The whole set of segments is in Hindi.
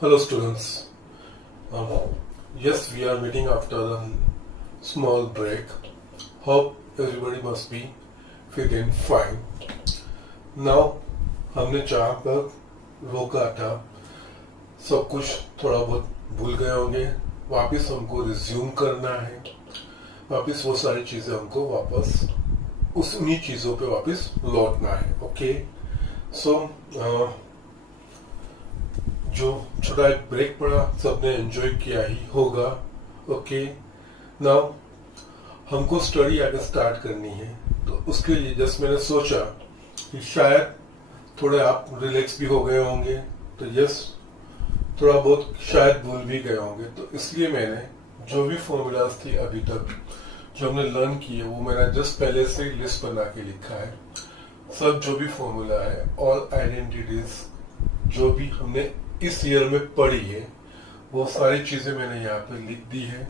Hello students. Yes, we are meeting after a small break. Hope everybody must be fit and fine. Now हमने जहाँ पर रोका था सब कुछ थोड़ा बहुत भूल गए होंगे. वापस हमको रिज्यूम करना है. वापस वो सारी चीजें हमको वापस उन्हीं चीजों पे वापस लौटना है. ओके सो जो छोटा एक ब्रेक पड़ा सबने एंजॉय किया ही होगा. ओके नाउ हमको स्टडी आगे स्टार्ट करनी है. तो उसके लिए जस्ट मैंने सोचा कि शायद थोड़े आप रिलैक्स भी हो गए होंगे. तो यस थोड़ा बहुत शायद भूल भी गए होंगे. तो इसलिए मैंने जो भी फॉर्मूलाज थी अभी तक जो हमने लर्न किए वो मैंने जस्ट पहले से लिस्ट बना के लिखा है. सब जो भी फॉर्मूला है ऑल आइडेंटिटीज जो भी हमने इस ईयर में पढ़ी है वो सारी चीजें मैंने यहाँ पे लिख दी है.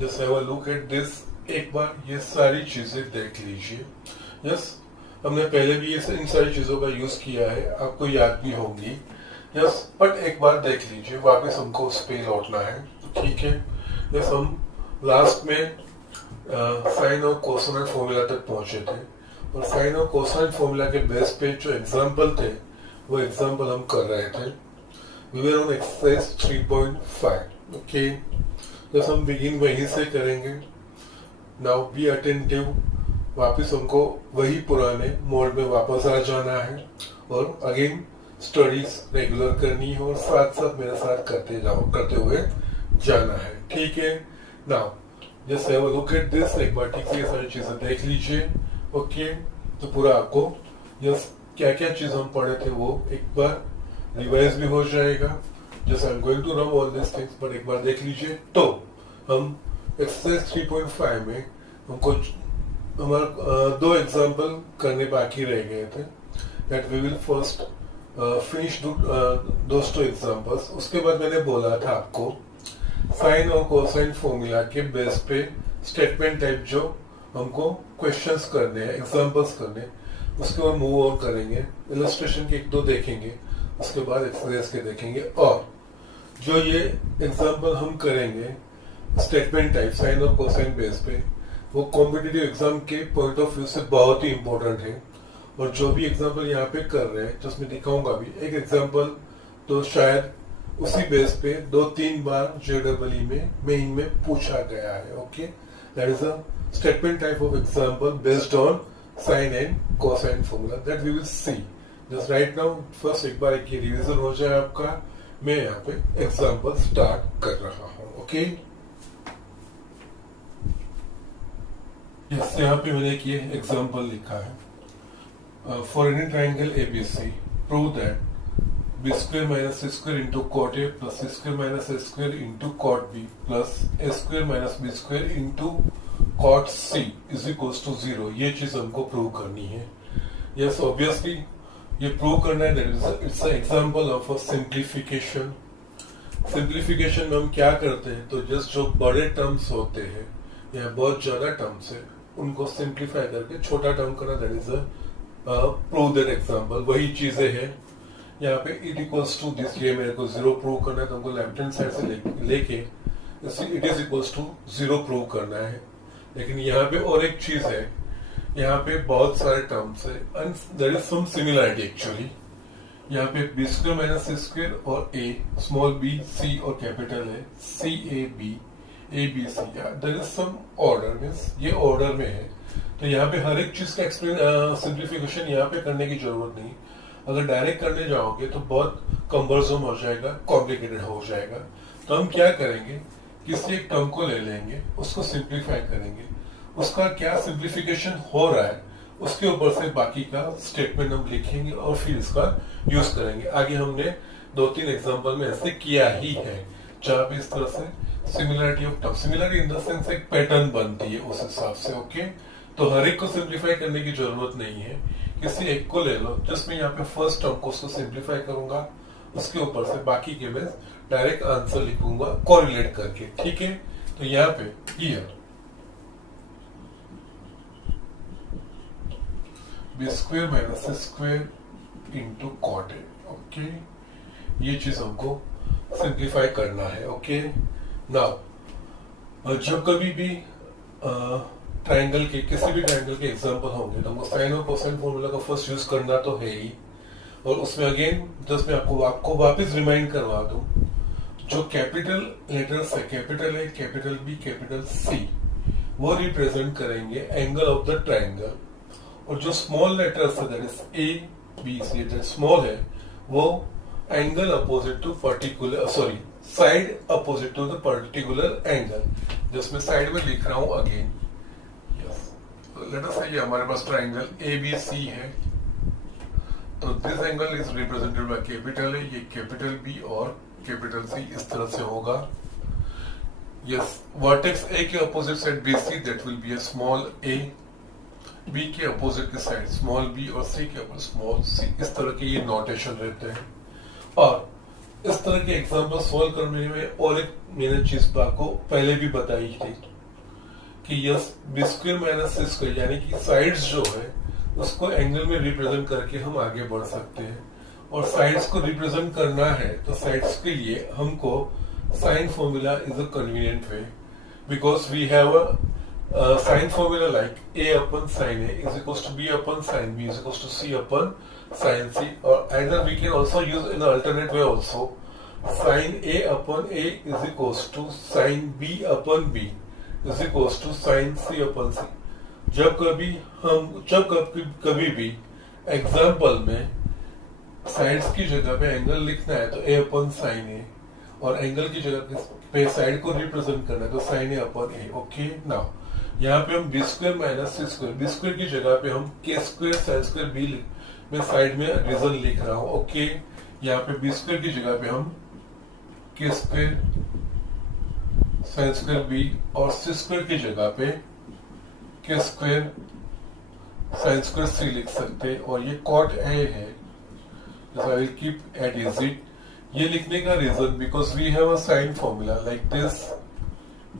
Just have a look at this. एक बार ये सारी चीजें देख लीजिए. यस हमने पहले भी ये इन सारी चीजों का यूज किया है, आपको याद भी होंगी. यस बट एक बार देख लीजिए, वापस हमको उस पे लौटना है. ठीक है. यस हम लास्ट में साइन और कोसाइन फॉर्मूला तक पहुंचे थे और साइन और कोसाइन फॉर्मूला के बेस पे जो एग्जाम्पल थे वो एग्जाम्पल हम कर रहे थे. We were on exercise 3.5. Okay. जैसे हम बिगिन वहीं से करेंगे. Now be attentive. वापस हमको वही पुराने मोड में वापस आ जाना है और अगेन स्टडीज रेगुलर करनी है और साथ साथ मेरे साथ करते हुए जाना है. ठीक है. Now just have a look at this. एक बार ठीक से ये सारी चीजें देख लीजिए. ओके तो पूरा आपको यस क्या क्या चीज हम पढ़े थे वो एक बार रिवाइज भी हो जाएगा. जैसे I am going to run all this things but एक बार देख लीजिए. तो हम एक्सरसाइज 3.5 में हमको हमारा दो एग्जांपल करने बाकी रह गए थे. That we will first finish those two examples. उसके बाद मैंने बोला था आपको साइन और कोसाइन फॉर्मूला के बेस पे स्टेटमेंट टाइप जो हमको क्वेश्चंस करने हैं, एग्जांपल्स करने, उसके बाद मूव ऑन करेंगे. इलस्ट्रेशन के एक दो देखेंगे, उसके बाद एक्सरसाइज के देखेंगे. और जो ये एग्जांपल हम करेंगे स्टेटमेंट टाइप साइन और कोसाइन बेस पे वो कॉम्पिटिटिव एग्जाम के पॉइंट ऑफ व्यू से बहुत ही इंपॉर्टेंट है. और जो भी एग्जांपल यहाँ पे कर रहे हैं जिसमें दिखाऊंगा भी एक एग्जांपल तो शायद उसी बेस पे 2-3 बार जेडब्ल्यू में मेन में पूछा गया है. Okay that is a statement type of example based on sine and cosine formula that we will see. Just right now first एक बार एक रिवीजन हो जाए आपका. मैं यहाँ पे एग्जांपल स्टार्ट कर रहा हूँ. ओके यस यहाँ पे मैंने एक ये एग्जांपल लिखा है. For any triangle ABC prove that B square minus C square into cot A plus C square minus A square into cot B plus A square minus B square into cot C is equals to 0. ये चीज हमको प्रूव करनी है. यस ऑब्वियसली ये प्रूव करना है. It's example of a simplification. Simplification में हम क्या करते हैं तो जस्ट जो बड़े टर्म्स होते हैं या बहुत ज्यादा टर्म्स है उनको सिंप्लीफाई करके छोटा टर्म करना. That is a prove that example. वही चीजें हैं यहाँ पे. It equals to this. ये मेरे को 0 प्रूव करना है तो हमको लेफ्ट हैंड साइड से लेके it is equals to 0 prove करना है. लेकिन यहाँ पे और एक चीज है. यहाँ पे बहुत सारे टर्म्स है and there is some similarity actually. यहाँ पे B square minus C square और ए स्मॉल बी सी और कैपिटल है C A B C. There is some order means ये ऑर्डर में है. तो यहाँ पे हर एक चीज का सिंप्लीफिकेशन यहाँ पे करने की जरूरत नहीं. अगर डायरेक्ट करने जाओगे तो बहुत कम्बरसम हो जाएगा, कॉम्प्लिकेटेड हो जाएगा. तो हम क्या करेंगे किसी एक टर्म को ले लेंगे, उसको सिंप्लीफाई करेंगे, उसका क्या सिंप्लीफिकेशन हो रहा है उसके ऊपर से बाकी का स्टेटमेंट हम लिखेंगे और फिर इसका यूज करेंगे. आगे हमने 2-3 एग्जांपल में ऐसे किया ही है जहां पे इस तरह से similarity of term, similarity in the sense एक पैटर्न बनती है उस हिसाब से. ओके तो हर एक को सिंप्लीफाई करने की जरूरत नहीं है. किसी एक को ले लो. जिसमें यहाँ पे फर्स्ट टर्म को उसको सिंप्लीफाई करूंगा, उसके ऊपर से बाकी के मैं डायरेक्ट आंसर लिखूंगा कोरिलेट करके. ठीक है. तो यहाँ पे here B square minus square into cot A. Okay ये चीज हमको सिंप्लीफाई करना है। ओके नाउ जब कभी भी ट्राइंगल के किसी भी ट्राइंगल के एग्जांपल होंगे तो हमको साइन और कोसाइन फॉर्मूला का फर्स्ट यूज करना तो है ही। और उसमें अगेन जस्ट मैं आपको वापस रिमाइंड करवा दूं, जो कैपिटल लेटर्स है, capital A, capital B, capital C, वो रिप्रेजेंट करेंगे एंगल ऑफ द ट्राइंगल। और जो स्मॉल लेटर्स है that is A B C, जो स्मॉल है वो angle opposite to particular side opposite to the particular angle, जिसमें साइड में लिख रहा हूं अगेन। यस, लेट अस से हमारे पास ट्राइंगल ए बी सी है, तो this angle is represented by capital A, ये कैपिटल बी और कैपिटल सी, इस तरह से होगा। यस, वर्टेक्स ए के opposite side B C, that will be a small A, B के अपोजिट की साइड स्मॉल बी और सी के अपोजिट स्मॉल सी, इस तरह के ये नोटेशन रहते हैं। और इस तरह के एग्जाम्पल सोल्व करने में और एक मैंने चीज आपको पहले भी बताई थी कि yes, B square minus C square, यानी कि साइड्स जो है उसको एंगल में रिप्रेजेंट करके हम आगे बढ़ सकते हैं। और साइड्स को रिप्रेजेंट करना है तो साइड्स के लिए हमको sine formula is a convenient way, because we have a sine formula like a upon sin a is equals to b upon sin b is equals to c upon sin c, or either we can also use in an alternate way also, sin a upon a is equals to sin b upon b is equals to sin c upon c। जब कभी भी एग्जाम्पल में साइड्स की जगह पे एंगल लिखना है तो a upon sin a, और एंगल की जगह पे साइड को रिप्रेजेंट करना है तो sin a upon a। Okay now यहाँ पे हम B square minus C square, B square की जगह पे हम के स्क्वायर साइन स्क्वायर बी में साइड में रीजन लिख रहा हूं। ओके, यहाँ पे बी स्क्वायर की जगह पे हम के स्क्वायर साइन स्क्वायर बी और सी स्क्वायर की जगह पे के स्क्वायर साइन स्क्वायर सी लिख सकते हैं। और ये कॉट ए है, I will keep at is it. ये लिखने का reason because we have a sine formula like this,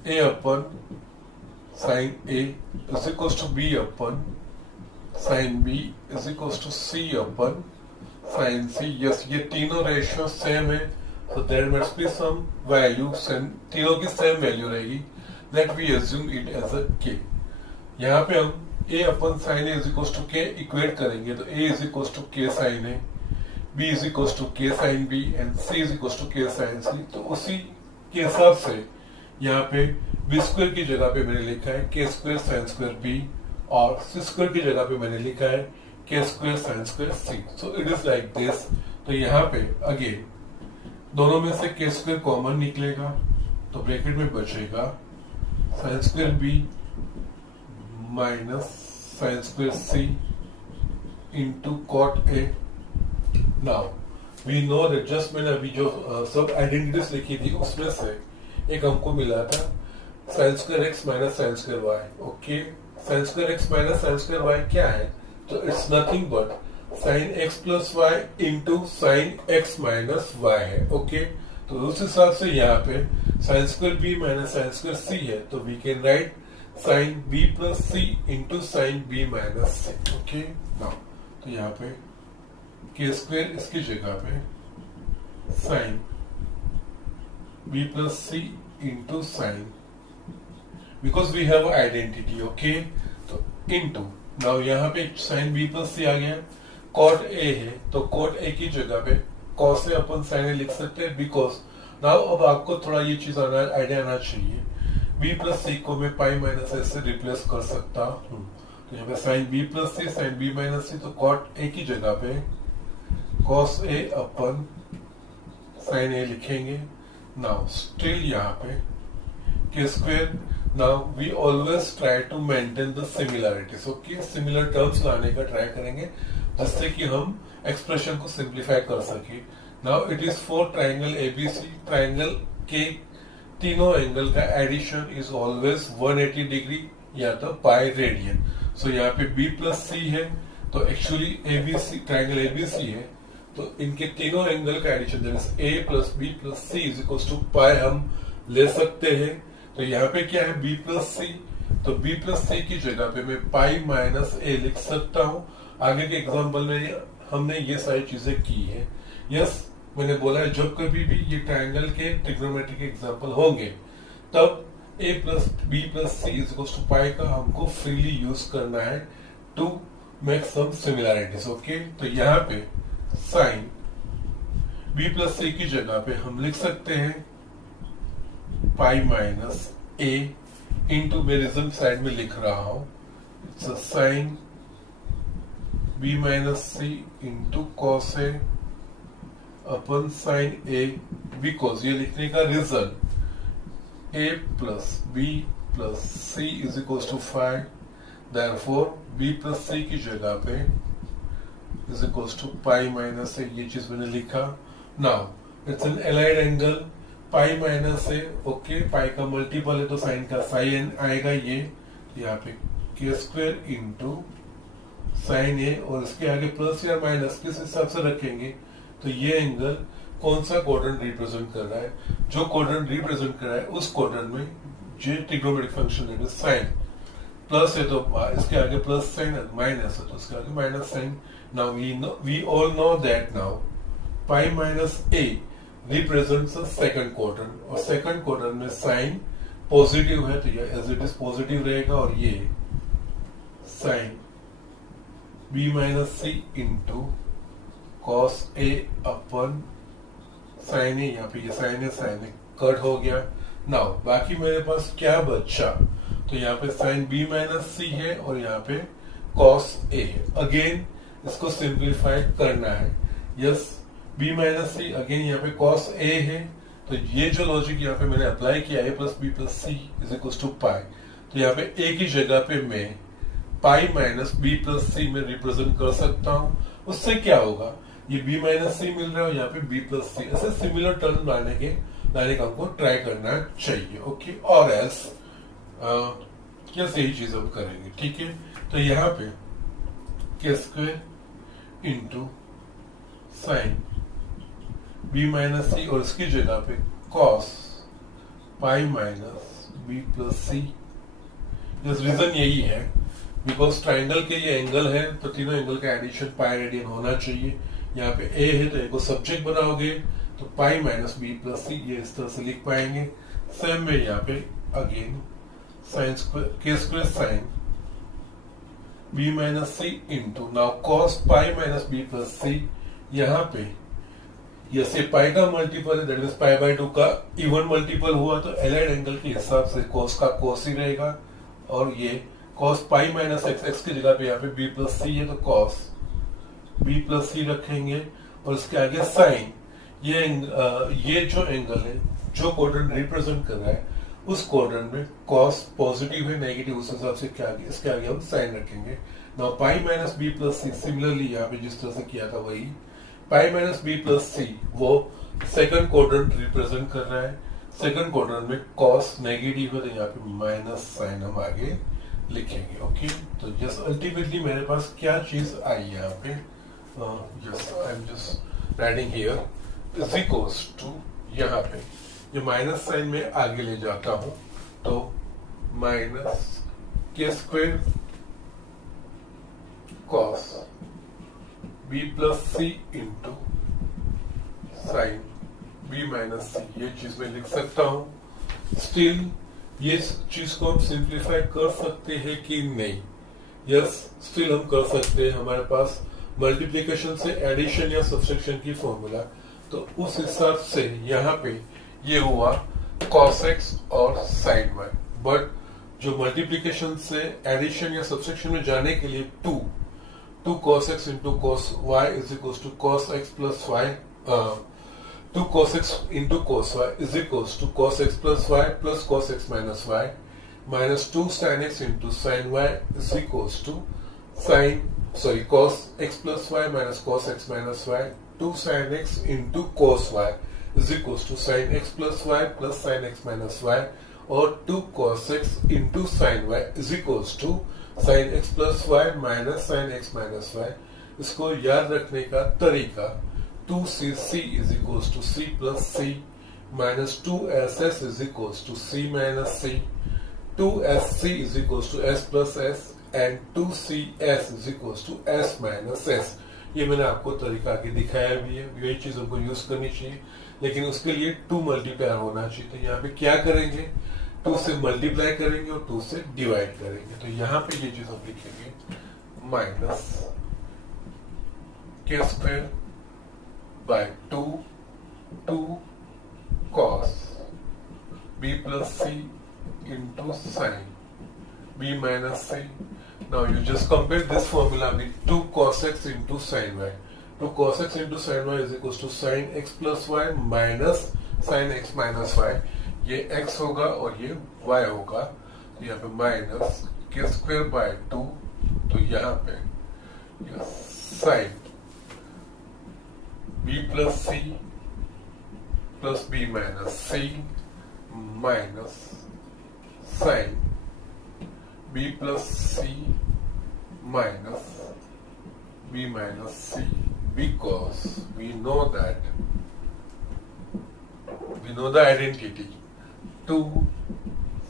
A upon sin A is equals to B upon sin B is equals to C upon sin C। Yes, ये तीनों रेशियो सेम है, so there must be some value, तीनों की सेम वैल्यू रहेगी, that we assume it as a K। यहाँ पे हम A upon sin A is equals to K equate करेंगे तो A is equals to K sin A, B is equals to K sin B and C is equals to K sin C। तो उसी के हिसाब से यहाँ पे बी स्क्वायर की जगह पे मैंने लिखा है के स्क्वायर साइन स्क्वायर बी, और सी स्क्वायर की जगह पे मैंने लिखा है के square sine square C. So it is like this. तो यहाँ पे अगेन दोनों में से के स्क्वायर कॉमन निकलेगा तो ब्रैकेट में बचेगा sine square B minus sine square C into cot A. Now we know that just मैंने अभी जो सब आइडेंटिटीज लिखी थी उसमें से एक हमको मिला था sine square X minus sine square Y. Okay, sine square X minus sine square Y क्या है, तो it's nothing but sine X plus Y into sine X minus Y है। ओके, तो उस हिसाब से यहाँ पे sine square B minus sine square C है तो we can write sine B plus C into sine B minus C. Okay now तो यहाँ पे के स्क्वायर इसकी जगह पे sine b plus c into sin, because we have identity। okay, तो into now यहाँ पे sin b plus c आ गया, cot a है तो cot a की जगह पे cos a upon sin a लिख सकते हैं, because now अब आपको थोड़ा ये चीज आइडिया आना चाहिए, b plus c को मैं पाई माइनस a से रिप्लेस कर सकता हूँ। तो यहाँ पे sin b plus c sin b minus c, तो cot a की जगह पे cos a upon sin a लिखेंगे। Now still यहाँ पे k square, now we always try to maintain the similarities। okay, similar terms लाने का ट्राई करेंगे जिससे कि हम एक्सप्रेशन को सिंप्लीफाई कर सके। now it is for triangle ABC, triangle के तीनों एंगल का एडिशन इज ऑलवेज 180 डिग्री या तो पाई रेडियन। सो यहाँ पे B प्लस C है तो एक्चुअली ABC ट्राइंगल ABC है तो इनके तीनों एंगल का addition A plus B plus C is equals to pi हम ले सकते हैं। तो यहाँ पे क्या है B प्लस C, तो B प्लस C की जगह पे मैं पाई माइनस A लिख सकता हूँ। आगे के एग्जांपल में हमने ये सारी चीजें की है। यस, मैंने बोला है जब कभी भी ये ट्राइंगल के ट्रिग्नोमेट्रिक एग्जांपल होंगे तब a plus B plus C is equals to pi का हमको फ्रीली यूज करना है to make some similarities. Okay, तो यहाँ पे साइन b प्लस सी की जगह पे हम लिख सकते हैं पाई माइनस a इंटू मैं रिजल्ट साइड में लिख रहा हूं it's sine b minus C into cos A upon sine A, because ये लिखने का result a plus B plus C is equals to 5, therefore b plus C की जगह पे is equals to pi minus A, ये चीज मैंने लिखा। Now it's an allied angle pi minus A. Okay, pi का मल्टीपल है तो साइन का साइन आएगा, ये यहाँ पे K square into sign A, और इसके आगे प्लस या माइनस किस हिसाब से रखेंगे तो ये एंगल कौन सा क्वाड्रेंट रिप्रेजेंट कर रहा है, जो क्वाड्रेंट रिप्रेजेंट कर रहा है उस क्वाड्रेंट में जो ट्रिग्नोमेट्रिक फंक्शन है साइन प्लस है तो इसके आगे प्लस साइन, माइनस है तो इसके आगे minus sine. Now we all know that now pi minus A represents the second quadrant, और सेकंड क्वाड्रेंट में साइन पॉजिटिव है तो ये एज इट इज पॉजिटिव रहेगा, और ये sign B minus C into cos A upon sine ए, यहाँ पे ये साइन है कट हो गया। नाउ बाकी मेरे पास क्या बचा, तो यहाँ पे साइन बी माइनस सी है और यहाँ पे कॉस ए है। अगेन इसको सिंप्लीफाई करना है, यस बी माइनस सी, अगेन यहाँ पे कॉस ए है, तो ये जो लॉजिक यहाँ पे मैंने अप्लाई किया है plus B plus C is equal to pi, तो यहाँ पे ए की जगह पे मैं pi minus B plus C में रिप्रेजेंट कर सकता हूँ। उससे क्या होगा, ये b माइनस सी मिल रहा है और यहाँ पे b प्लस सी, ऐसे सिमिलर टर्म लाने का हमको ट्राई करना चाहिए। ओके, और एल्स कैसे यही चीज हम करेंगे, ठीक है। तो यहाँ पे K square into sine b minus C और इसकी जगह पे cos pi minus b plus C. Reason यही है बिकॉज ट्राइंगल के ये एंगल है तो तीनों एंगल का एडिशन पाई रेडियन होना चाहिए। यहाँ पे a है तो a को सब्जेक्ट बनाओगे तो पाई माइनस बी प्लस सी, ये इस तरह से लिख पाएंगे। सेम में यहाँ पे again sine K square sine B minus C into now cos pi minus B plus C, यहाँ पे ये से पाई का मल्टीपल है दैट मींस पाई बाय 2 का इवन मल्टीपल हुआ तो एलाइड एंगल के हिसाब से कॉस का कॉस ही रहेगा, और ये cos pi minus x, x की जगह पे यहाँ पे बी प्लस सी है तो कॉस बी प्लस सी रखेंगे, और इसके आगे साइन ये जो एंगल है जो क्वाड्रेंट रिप्रेजेंट कर रहा है उस क्वाड्रेंट में कॉस पॉजिटिव है नेगेटिव, उस हिसाब से क्या आगे इसके आगे हम साइन रखेंगे। Now pi minus B plus C, similarly यहाँ पे जिस तरह से किया था वही pi minus B plus C वो सेकंड क्वाड्रेंट रिप्रेजेंट कर रहा है, सेकंड क्वाड्रेंट में कॉस नेगेटिव है तो यहाँ पे माइनस साइन हम आगे लिखेंगे। ओके, तो जस्ट अल्टीमेटली मेरे पास क्या चीज आई यहाँ पे, yes I am just writing here is equals to, यहाँ पे ये माइनस साइन में आगे ले जाता हूं तो minus K square cos B plus C into sine B minus सी, ये चीज मैं लिख सकता हूं। स्टिल ये चीज को हम सिंप्लीफाई कर सकते हैं कि नहीं, यस स्टिल हम कर सकते हैं। हमारे पास मल्टीप्लिकेशन से एडिशन या सब्सट्रैक्शन की फॉर्मूला, तो उस हिसाब से यहाँ पे ये हुआ cos x और sin y, बट जो मल्टीप्लिकेशन से एडिशन या सब्सट्रैक्शन में जाने के लिए 2 cos x into cos y is equal to cos x plus y, 2 cos x into cos y is equal to cos x plus y plus cos x minus y minus 2 sin x into sin y is equal to cos x plus y minus cos x minus y, 2 sin x into cos y is equals to sin x plus y plus sin x minus y, और 2 cos x into sin y is equals to sin x plus y minus sin x minus y। इसको याद रखने का तरीका 2cc is equals to c plus c minus 2ss is equals to c minus c, 2sc is equals to s plus s and 2cs is equals to s minus s। ये मैंने आपको तरीका आगे दिखाया भी है, यही चीज हमको यूज करनी चाहिए, लेकिन उसके लिए 2 मल्टीप्लायर होना चाहिए। तो यहाँ पे क्या करेंगे, 2 से मल्टीप्लाई करेंगे और 2 से डिवाइड करेंगे। तो यहाँ पे ये चीज हम लिखेंगे minus K square by 2 cos b plus c into sin b minus c. Now you just compare this formula with 2 cos x into sin y. 2 cos x into sin y is equals to sin x plus y minus sin x minus y. ये x होगा और ये y होगा, तो यहाँ पे माइनस के स्क्वायर बाय 2, तो यहाँ पे sin b plus c plus b minus c minus sin b plus c minus b minus c, because we know the identity 2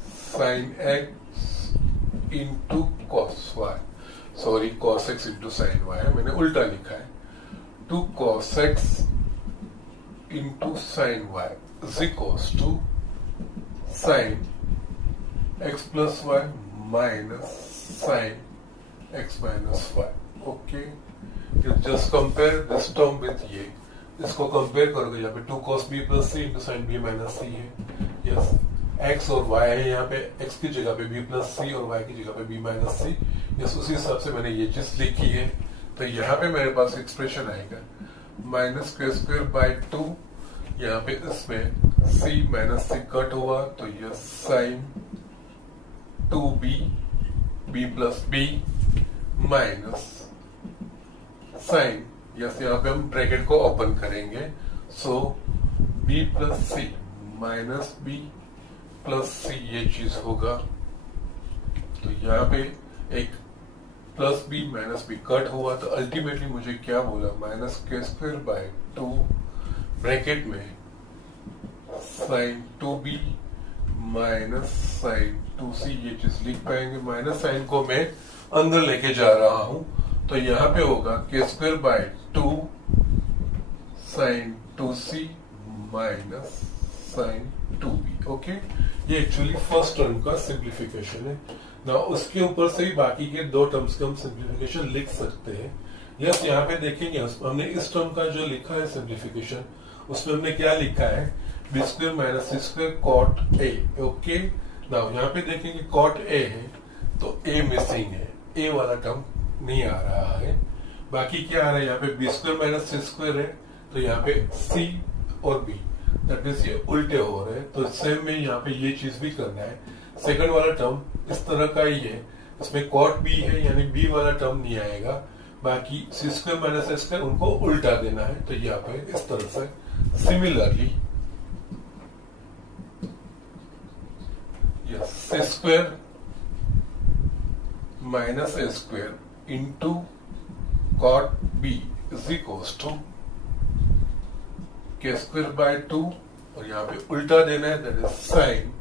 sin x into cos y, sorry cos x into sin y है, मैंने उल्टा लिखा है, 2 cos x into sin y is equals to sin x plus y minus sin x minus y. Okay, you just compare this term with ये, इसको कंपेयर करोगे, यहाँ पे 2 cos b plus c into sin b minus c है, यस x और y है, यहाँ पे x की जगह पे b plus c और y की जगह पे b minus c, यस उसी हिसाब से मैंने ये चीज लिखी है। तो यहाँ पे मेरे पास एक्सप्रेशन आएगा माइनस के स्क्वायर बाय 2, यहाँ पे इसमें c माइनस c कट हुआ, तो यह sine 2b b plus b minus sine, yes यहाँ पे हम ब्रैकेट को ओपन करेंगे, so b plus c minus b plus c ये चीज होगा। तो यहाँ पे एक plus b minus b cut हुआ, तो अल्टीमेटली मुझे क्या बोला, minus K square by 2 bracket में sine 2b minus sine 2c ये चीज लिख पाएंगे। माइनस साइन को मैं अंदर लेके जा रहा हूं, तो यहाँ पे होगा K square by 2 sine 2c minus sine 2b। Okay, ये एक्चुअली फर्स्ट टर्म का सिंप्लीफिकेशन है ना, उसके ऊपर से ही बाकी के 2 टर्म्स का हम सिंप्लीफिकेशन लिख सकते हैं। यस, यहाँ पे देखेंगे हमने इस टर्म का जो लिखा है सिंप्लीफिकेशन, उसमें हमने क्या लिखा है, B square minus C square cot A. Okay, now यहाँ पे देखेंगे कॉट ए है, तो ए मिसिंग है, ए वाला टर्म नहीं आ रहा है, बाकी क्या आ रहा है, यहाँ पे B square minus C square है, तो यहाँ पे सी और बी दैट मीन्स ये उल्टे हो रहे हैं, तो सेम में यहाँ पे ये चीज भी करना है। सेकंड वाला टर्म इस तरह का ही है, इसमें कॉट बी है, यानी बी वाला टर्म नहीं आएगा, बाकी सी स्क्वायर माइनस ए स्क्वायर उनको उल्टा देना है, तो यहाँ पे इस तरह से similarly C square minus A square into cot B is equals to K square by 2, और यहाँ पे उल्टा देना है, that is sine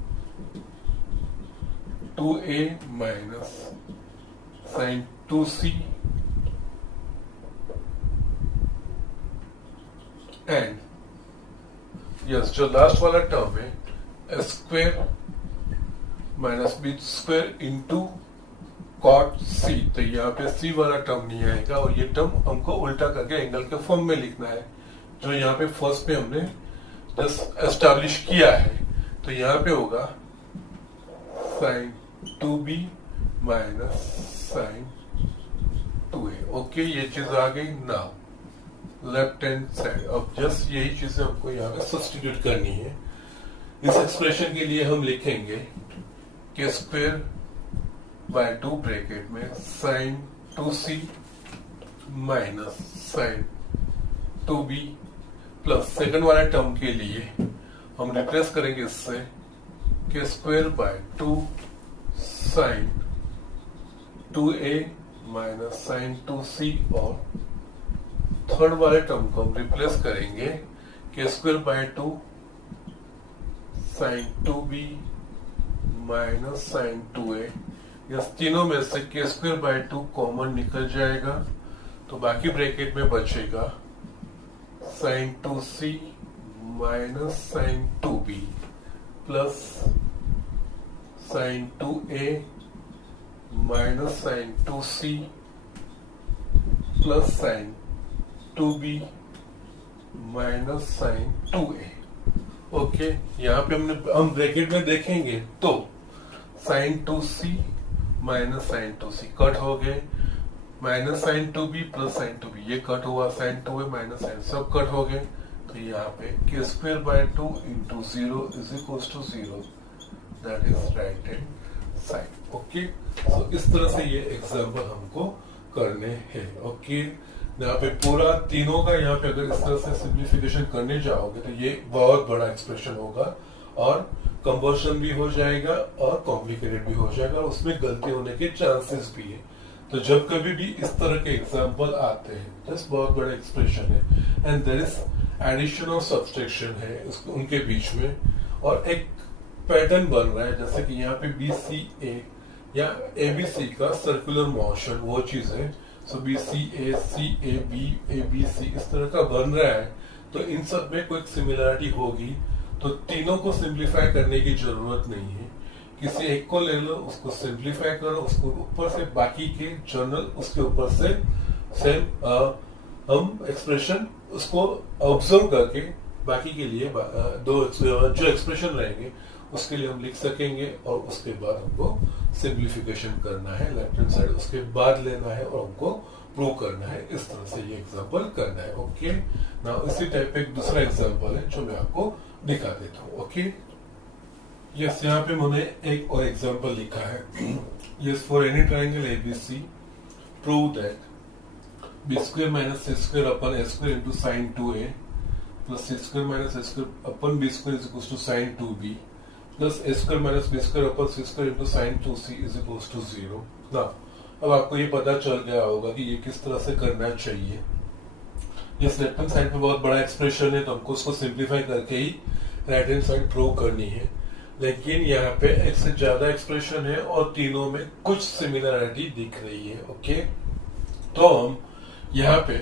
2a minus sine 2c and yes जो लास्ट वाला टर्म है square minus B square into cot C, तो यहाँ पे सी वाला टर्म नहीं आएगा, और ये टर्म हमको उल्टा करके एंगल के फॉर्म में लिखना है, जो यहाँ पे फर्स्ट पे हमने जस्ट एस्टैब्लिश किया है। तो यहाँ पे होगा sign 2b minus sine 2a। Okay, ये चीज आ गई। नाउ लेफ्ट हैंड साइड, अब जस्ट यही चीजें हमको यहाँ पे सब्स्टिट्यूट करनी है। इस एक्सप्रेशन के लिए हम लिखेंगे के स्क्वायर बाय 2 ब्रैकेट में sine 2c minus sine 2b plus second वाले टर्म के लिए हम रिप्लेस करेंगे इससे K square by 2 sine 2a minus sine 2c, और थर्ड वाले टर्म को हम रिप्लेस करेंगे K square by 2 sine 2b minus sine 2a। Yes, तीनों में से के स्क्वायर बाय 2 कॉमन निकल जाएगा, तो बाकी ब्रैकेट में बचेगा sine 2c minus sine 2b plus sine 2a minus sine 2c plus sine 2b minus sine 2a। Okay, यहाँ पे हम ब्रैकेट में देखेंगे तो sine 2c minus sine 2c cut हो गए, minus sine 2b plus sine 2b ये कट हुआ, साइन 2a माइनस साइन सब कट हो गए। तो यहाँ पे k square by 2 into 0 is equal to 0, that is right hand side. Okay, तो इस तरह से ये एग्जाम्पल हमको करने हैं। ओके, यहाँ पे पूरा तीनों का यहाँ पे अगर इस तरह से सिंप्लीफिकेशन करने जाओगे तो ये बहुत बड़ा एक्सप्रेशन होगा और कंवर्शन भी हो जाएगा और कॉम्प्लिकेटेड भी हो जाएगा और उसमें गलती होने के चांसेस भी है। तो जब कभी भी इस तरह के एग्जाम्पल आते हैं तो बहुत बड़ा एक्सप्रेशन है एंड देयर इज एडिशन और सब्सट्रैक्शन है उनके बीच में और एक पैटर्न बन रहा है, जैसे कि यहाँ पे BCA या ABC का सर्कुलर मोशन वो चीज है। सो BCA CAB ABC इस तरह का बन रहा है, तो इन सब में कोई सिमिलरिटी होगी तो तीनों को सिंप्लीफाई करने की जरूरत नहीं है। किसी एक को ले लो, उसको सिंप्लीफाई करो, उसको ऊपर से बाकी के जर्नल उसके ऊपर से सेम हम एक्सप्रेशन उसको ऑब्जर्व करके बाकी के लिए दो जो एक्सप्रेशन रहेंगे उसके लिए हम लिख सकेंगे और उसके बाद हमको सिंप्लीफिकेशन करना है लेफ्ट हैंड साइड, उसके बाद लेना है और हमको प्रूव करना है। इस तरह से ये एग्जांपल करना है। ओके, ना इसी टाइप पे एक दूसरा एग्जांपल है जो मैं आपको दिखा देता हूँ। ओके, यस, यहाँ पे मैंने एक और एग्जांपल लिखा है। Yes, for any triangle ABC prove that b square minus c square upon a square into sine 2a plus c square minus a square upon b square is equal to sine 2b plus a square minus b square upon c square into sine 2c is equal to 0। ना अब आपको ये पता चल गया होगा कि ये किस तरह से करना चाहिए। ये लेफ्ट हैंड साइड पे बहुत बड़ा एक्सप्रेशन है तो हमको उसको सिंप्लीफाई करके ही राइट हैंड साइड प्रूव करनी है, लेकिन यहाँ पे एक से ज्यादा एक्सप्रेशन है और तीनों में कुछ सिमिलरिटी दिख रही है। ओके, तो हम यहाँ पे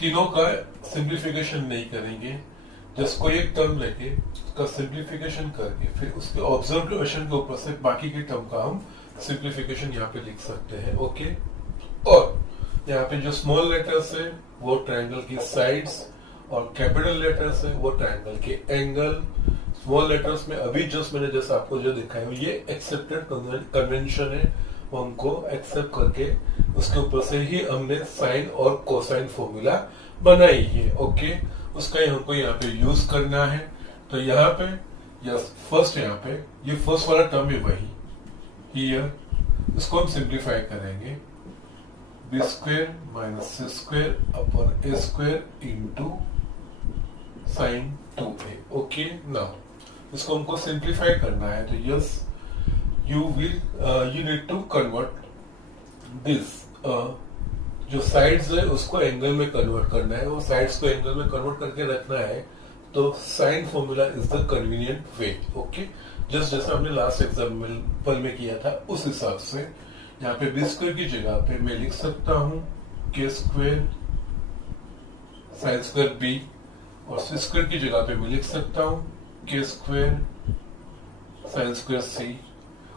तीनों का सिंप्लीफिकेशन नहीं करेंगे, जस्ट कोई एक टर्म लेके उसका सिंप्लीफिकेशन करके फिर उसके ऑब्जर्वेशन के ऊपर से बाकी के टर्म का हम सिंप्लीफिकेशन यहाँ पे लिख सकते हैं। ओके, और यहाँ पे जो स्मॉल लेटर्स है वो ट्रायंगल की साइड्स और कैपिटल लेटर्स है वो ट्रायंगल के एंगल। स्मॉल लेटर्स में अभी जस्ट मैंने जैसे आपको जो दिखाया ये एक्सेप्टेड कन्वेंशन है, वो हमको एक्सेप्ट करके उसके ऊपर से ही हमने साइन और कोसाइन फॉर्मूला बनाई है। ओके, उसका ही हमको यहाँ पे यूज करना है। तो यहाँ पे फर्स्ट यहाँ पे ये फर्स्ट वाला टर्म है वही हियर, इसको हम सिंप्लीफाई करेंगे b square minus c square upon a square into sine 2a। Okay, now इसको हमको सिंप्लीफाई करना है तो yes you need to convert this जो साइड्स है उसको एंगल में कन्वर्ट करना है, वो साइड्स को एंगल में कन्वर्ट करके रखना है। तो sine formula is the convenient way. Okay, just जैसे हमने लास्ट एग्जाम्पल में किया था उस हिसाब से यहाँ पे b स्क्वायर की जगह पे मैं लिख सकता हूँ k square sine square b और c स्क्वायर की जगह पे मैं लिख सकता हूँ k square sine square c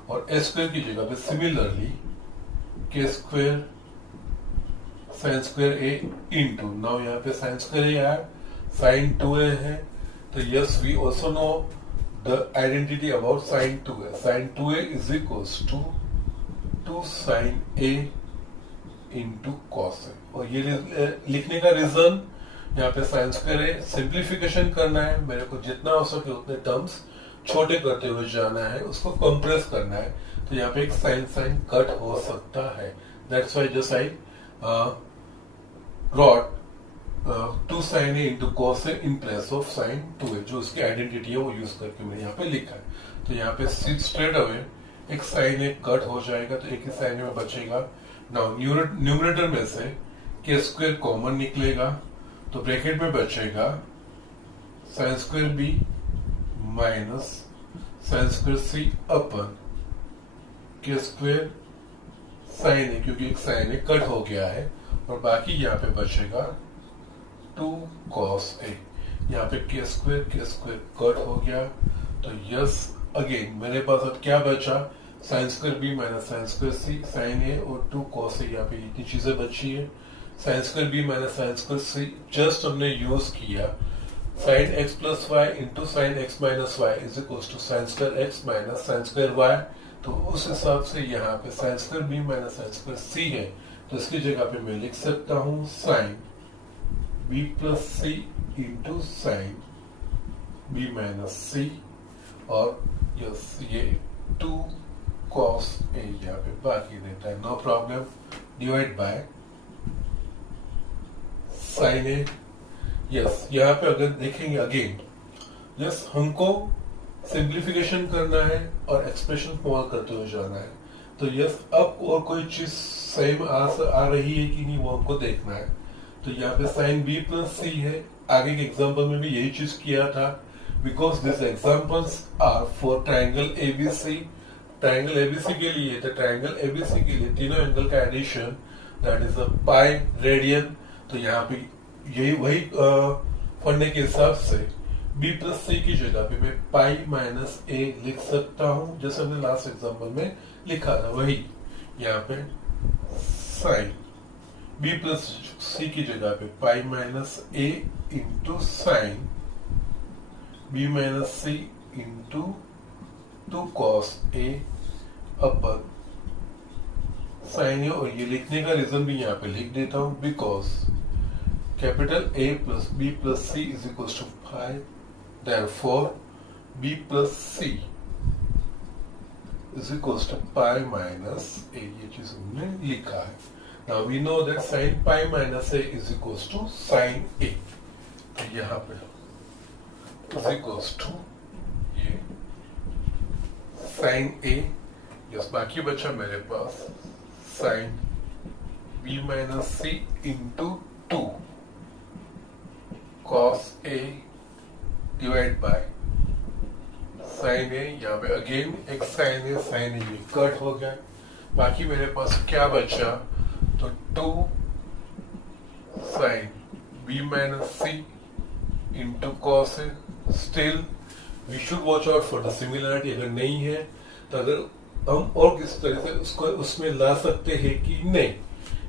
और a स्क्वायर की जगह पे similarly k square sine square a into now यहाँ पे साइन स्क्वायर a है, साइन 2a है, तो yes we also know the identity about sine 2a। Sine 2a is equals to 2 sine a into cos a। और ये लिखने का रीजन यहाँ पे साइन स्क्वायर है, सिंप्लीफिकेशन करना है, मेरे को जितना हो सके उतने टर्म्स छोटे करते हुए जाना है, उसको कंप्रेस करना है। तो यहाँ पे एक साइन साइन कट हो सकता है, that's why just I brought 2 sin a into cos a in place of sin 2a, जो उसकी आइडेंटिटी है वो यूज करके मैंने यहाँ पे लिखा है। तो यहाँ पे स्ट्रेट अवे एक साइन ए कट हो जाएगा तो एक ही साइन में बचेगा। नाउ न्यूमरेटर में से के स्क्वायर कॉमन निकलेगा तो ब्रैकेट में बचेगा sine square B minus sine square C upon K square sign ए, क्योंकि एक साइन ए कट हो गया है और बाकी यहाँ पे बचेगा 2 cos A। यहाँ पे k स्क्वायर कट हो गया, तो यस अगेन मेरे पास अब क्या बचा, sine square B minus sine square C, sine A और 2 cos A। यहाँ पे इतनी चीजें बची है। Sine square B minus sine square C just हमने यूज किया, sine X plus Y into sine X minus Y is equal to sine square X minus sine square Y. तो उस हिसाब से यहाँ पे sine square B minus sine square C है, तो इसकी जगह पे मैं लिख सकता हूँ sine B plus C into sine B minus C, और यस ये 2 cos A यहाँ पे बाकी रहता है, no problem, divide by sine A. Yes यहाँ पे अगर देखेंगे अगेन, यस हमको सिंप्लीफिकेशन करना है और एक्सप्रेशन स्मॉल करते हुए जाना है। तो यस अब और कोई चीज सेम आ रही है कि नहीं वो हमको देखना है। तो यहाँ पे साइन बी प्लस सी है, आगे के एग्जांपल में भी यही चीज किया था, because this examples are for triangle ABC. Triangle ABC के लिए, तो ट्राइंगल एबीसी के लिए तीनों एंगल का addition that is a pi radian. तो यहाँ पे यही वही पढ़ने के हिसाब से b प्लस सी की जगह पे मैं पाई माइनस ए लिख सकता हूं, जैसे हमने लास्ट एग्जांपल में लिखा था वही। यहाँ पे साइन b प्लस सी की जगह पे pi minus A into sine b minus C into 2 cos A upon sine A. और ये लिखने का रीजन भी यहाँ पे लिख देता हूं, because capital A plus B plus C is equal to 5, therefore B plus C is equal to pi minus A। ये चीज हमने लिखा है। Now we know that sine pi minus A is equal to sine A। तो यहाँ पे इज इक्वल टू ये साइन A। यस बाकी बचा मेरे पास sine B minus C into 2 cos A divide by sine A। यहाँ पे अगेन एक साइन A ये कट हो गया, बाकी मेरे पास क्या बचा, तो 2 sine B minus C into cos A। Still we should watch out for the similarity, अगर नहीं है तो अगर हम और किस तरह से उसको उसमें ला सकते हैं कि नहीं।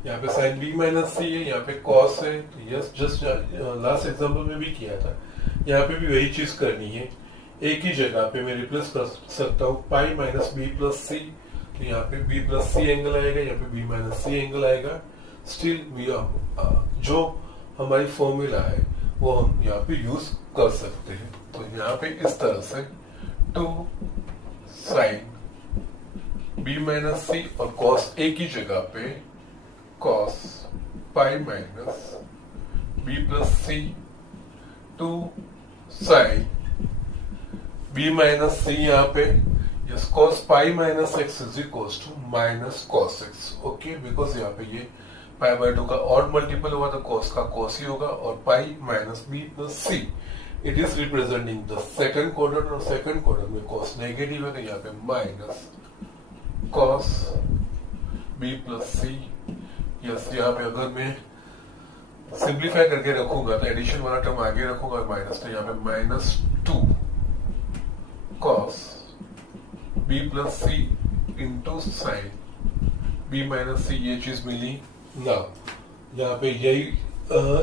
यहाँ पे साइन बी माइनस सी है, यहाँ पे कॉस है, तो यस जस्ट लास्ट एग्जांपल में भी किया था, यहाँ पे भी वही चीज करनी है। एक ही जगह पे मैं रिप्लेस कर सकता हूँ पाई माइनस बी प्लस सी, तो यहाँ पे बी प्लस सी एंगल आएगा, यहाँ पे बी माइनस सी एंगल आएगा। स्टिल जो हमारी फॉर्मूला है वो हम यहाँ पे यूज कर सकते हैं। तो यहाँ पे इस तरह से 2 साइन बी माइनस सी और कॉस ए की जगह पे cos pi minus B plus C 2 sine B minus C यहाँ पे yes cos pi minus X is equal to minus cos X. Okay, because यहाँ पे ये पाई बाय 2 का ऑड मल्टीपल होगा तो कॉस का कॉस ही होगा, और pi minus B plus C it is representing the second quadrant, और सेकंड क्वाड्रेंट में कॉस नेगेटिव है, तो यहाँ पे minus cos B plus C. Yes यहाँ पे अगर मैं सिंप्लीफाई करके रखूंगा तो एडिशन वाला टर्म आगे रखूंगा माइनस, तो यहाँ पे minus 2 cos B plus C into sine B minus सी, ये चीज मिली ना। यहाँ पे यही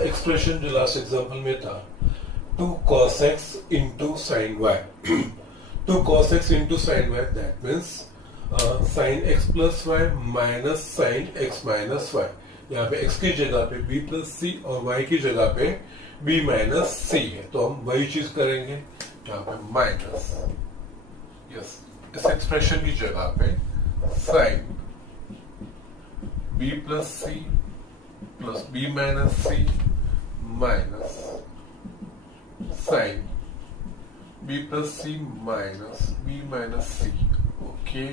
एक्सप्रेशन जो लास्ट एग्जांपल में था, 2 cos x into sine Y 2 cos x into sine Y, that means sine x plus Y minus sine x minus Y. यहाँ पे x की जगह पे b प्लस सी और y की जगह पे b माइनस सी है, तो हम वही चीज करेंगे। यहाँ पे माइनस यस इस एक्सप्रेशन की जगह पे sine b plus C plus b minus C minus sine b plus C minus b minus C. Okay,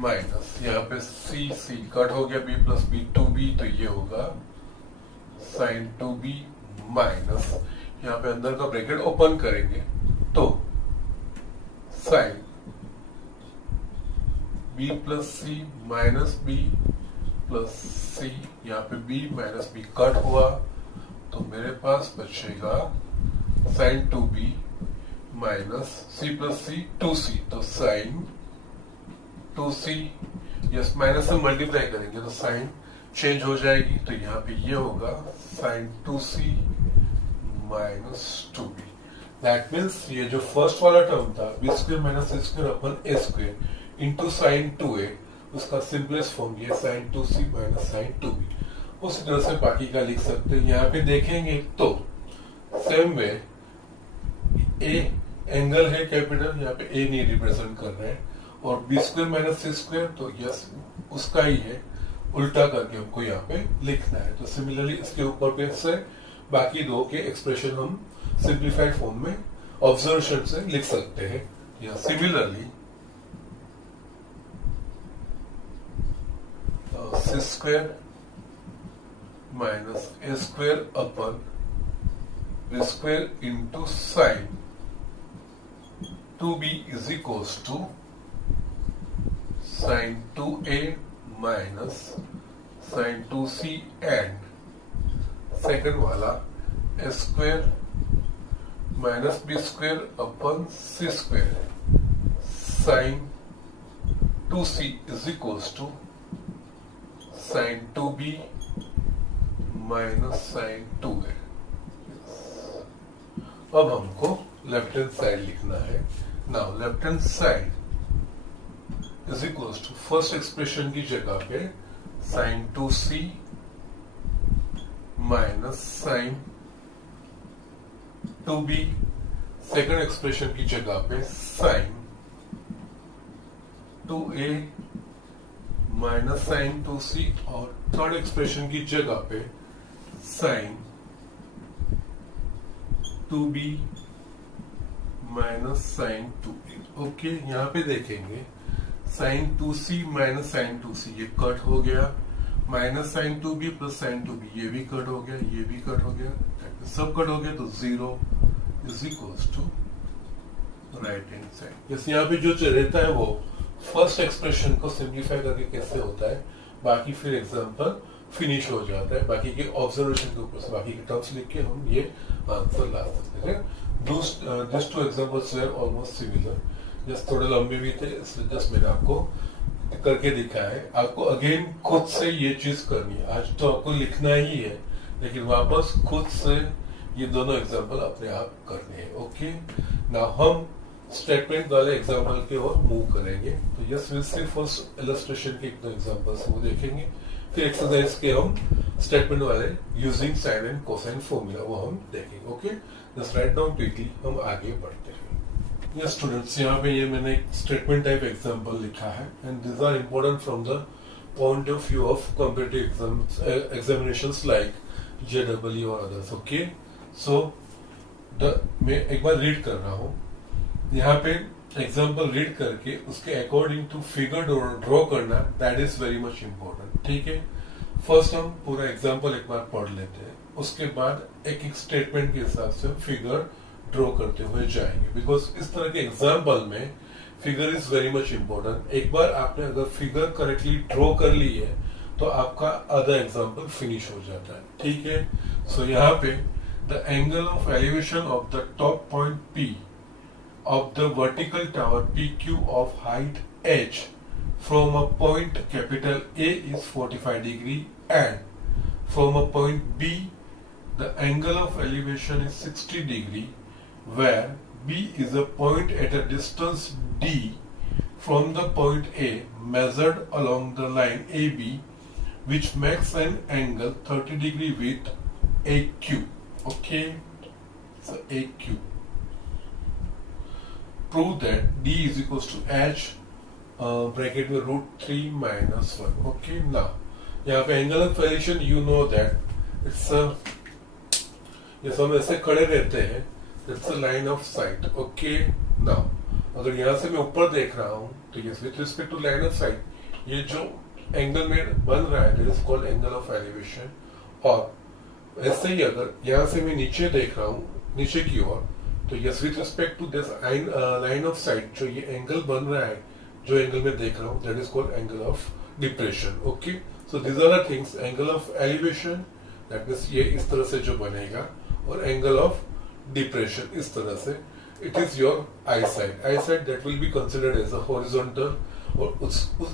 minus यहाँ पे सी सी कट हो गया, b प्लस बी 2b, तो ये होगा साइन 2b माइनस यहाँ पे अंदर का ब्रैकेट ओपन करेंगे तो sign b plus C minus b plus C, यहाँ पे b माइनस बी कट हुआ तो मेरे पास बचेगा sine 2b minus C plus C 2c, तो साइन 2c, यस माइनस से मल्टीप्लाई करेंगे तो साइन चेंज हो जाएगी, तो यहाँ पे ये होगा sign 2c minus 2b। That means ये जो फर्स्ट वाला टर्म था B square minus C square upon A square into sine 2a, उसका सिंपलेस्ट फॉर्म ये sine 2c minus sine 2b। उसी तरह से बाकी का लिख सकते हैं। यहाँ पे देखेंगे तो सेम वे ए एंगल है कैपिटल, यहाँ पे ए नहीं रिप्रेजेंट कर रहे हैं, और B square minus C square तो यस उसका ही है, उल्टा करके हमको यहाँ पे लिखना है। तो सिमिलरली इसके ऊपर पे से बाकी दो के एक्सप्रेशन हम सिंप्लीफाइड फॉर्म में ऑब्जर्वेशन से लिख सकते हैं। या similarly C square minus A square upon B square into sine 2b is equals to sine 2a minus sine 2c and second वाला A square minus B square upon C square sine 2c is equals to sine 2b minus sine 2a। अब हमको लेफ्ट हैंड साइड लिखना है। Now left hand side is equals to first expression की जगह पे sine 2c minus sine 2b, second expression की जगह पे sign 2a minus sine 2c, और थर्ड एक्सप्रेशन की जगह पे sign 2b minus sine 2a। Okay, यहाँ पे देखेंगे sign 2c minus sine 2c ये कट हो गया, minus sine 2b plus sine 2b ये भी कट हो गया, ये भी कट हो गया, सब कट हो गया, तो 0 is equals to right hand side. जैसे यहाँ पे जो रहता है वो फर्स्ट एक्सप्रेशन को सिंप्लीफाई करके कैसे होता है, बाकी फिर एग्जांपल फिनिश हो जाता है। बाकी के ऑब्जर्वेशन के ऊपर से बाकी के टर्म्स लिख के हम ये आंसर ला सकते हैं। This to examples were almost similar, just थोड़े लंबे भी थे इसलिए जस्ट मैंने आपको करके दिखाया है। आपको अगेन खुद से ये चीज करनी है, आज तो आपको लिखना ही है लेकिन वापस खुद से ये दोनों एग्जांपल अपने आप करने हैं। ओके, ना हम स्टेटमेंट वाले एग्जांपल की ओर मूव करेंगे। तो yes will see first illustration के एक दो एग्जांपल्स वो देखेंगे, फिर एक्सरसाइज के हम स्टेटमेंट वाले using sine and cosine formula वो हम देखेंगे। Okay, just write down quickly, हम आगे बढ़ते हैं। यस स्टूडेंट्स, यहाँ पे ये मैंने एक स्टेटमेंट टाइप एग्जांपल लिखा है and this are important from the point of view of competitive examinations like JEE और अदर्स। ओके, सो मैं एक बार रीड कर रहा हूँ, यहाँ पे एग्जाम्पल रीड करके उसके अकॉर्डिंग टू फिगर ड्रॉ करना, that is very much important. ठीक है, फर्स्ट हम पूरा एग्जाम्पल एक बार पढ़ लेते हैं, उसके बाद एक एक स्टेटमेंट के हिसाब से हम फिगर ड्रॉ करते हुए जाएंगे, बिकॉज इस तरह के एग्जाम्पल में figure is very much important. एक बार आपने अगर फिगर करेक्टली ड्रॉ कर ली है तो आपका आधा एग्जाम्पल फिनिश हो जाता है। ठीक है, सो यहाँ पे the angle of elevation of the top point P of the vertical tower PQ of height h from a point capital A is 45 degree and from a point B the angle of elevation is 60 degree where B is a point at a distance D from the point A measured along the line AB which makes an angle 30 degree with AQ. Okay, so AQ. Prove that D is equals to H bracket में √3 minus 1. Okay, now यहाँ पे angle of elevation you know that it's ये सब ऐसे खड़े रहते हैं, it's a line of site. Okay, now अगर यहाँ से मैं ऊपर देख रहा हूँ तो ये with respect to line of sight ये जो एंगल में बन रहा है that is called angle of elevation. और ऐसे ही अगर यहाँ से मैं नीचे देख रहा हूँ नीचे की ओर तो yes with respect to this line of sight जो ये एंगल बन रहा है, जो एंगल में देख रहा हूँ that is called angle of depression. Okay, so this are the things, angle of elevation that means ये इस तरह से जो बनेगा, और एंगल ऑफ डिप्रेशन इस तरह से. It is your eye side that will be considered as a horizontal, और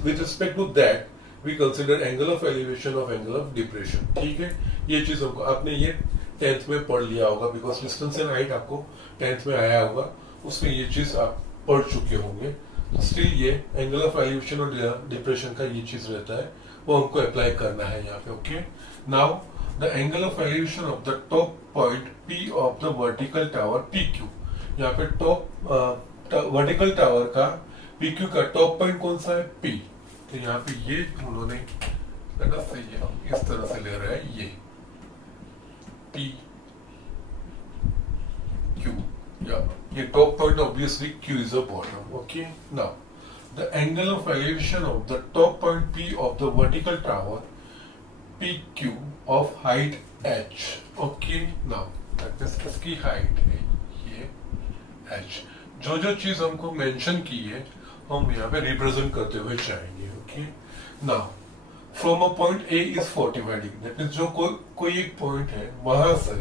with respect to that we consider angle of elevation of angle of depression. ठीक है, ये चीज हमको आपने ये 10th में पढ़ लिया होगा, बिकॉज डिस्टेंस एंड हाइट आपको 10th में आया होगा, उसमें ये चीज आप पढ़ चुके होंगे. तो स्टिल ये एंगल ऑफ एलिवेशन और डिप्रेशन का ये चीज रहता है, वो हमको अप्लाई करना है यहाँ पे. Okay, now the angle of elevation of the top point P of the vertical tower PQ. यहाँ पे टॉप वर्टिकल टावर का PQ का टॉप पॉइंट कौन सा है? P. तो यहाँ पे ये उन्होंने इस तरह से ले रहा है, ये P Q, ये top point, obviously Q is a bottom. Okay, now the angle of elevation of the top point P of the vertical tower PQ of height H. Okay, now that means इसकी हाइट है ये H. जो चीज हमको मेंशन की है हम यहाँ पे रिप्रेजेंट करते हुए जाएंगे. Okay, now from a point A is 45 degree, that means जो कोई एक पॉइंट है वहां से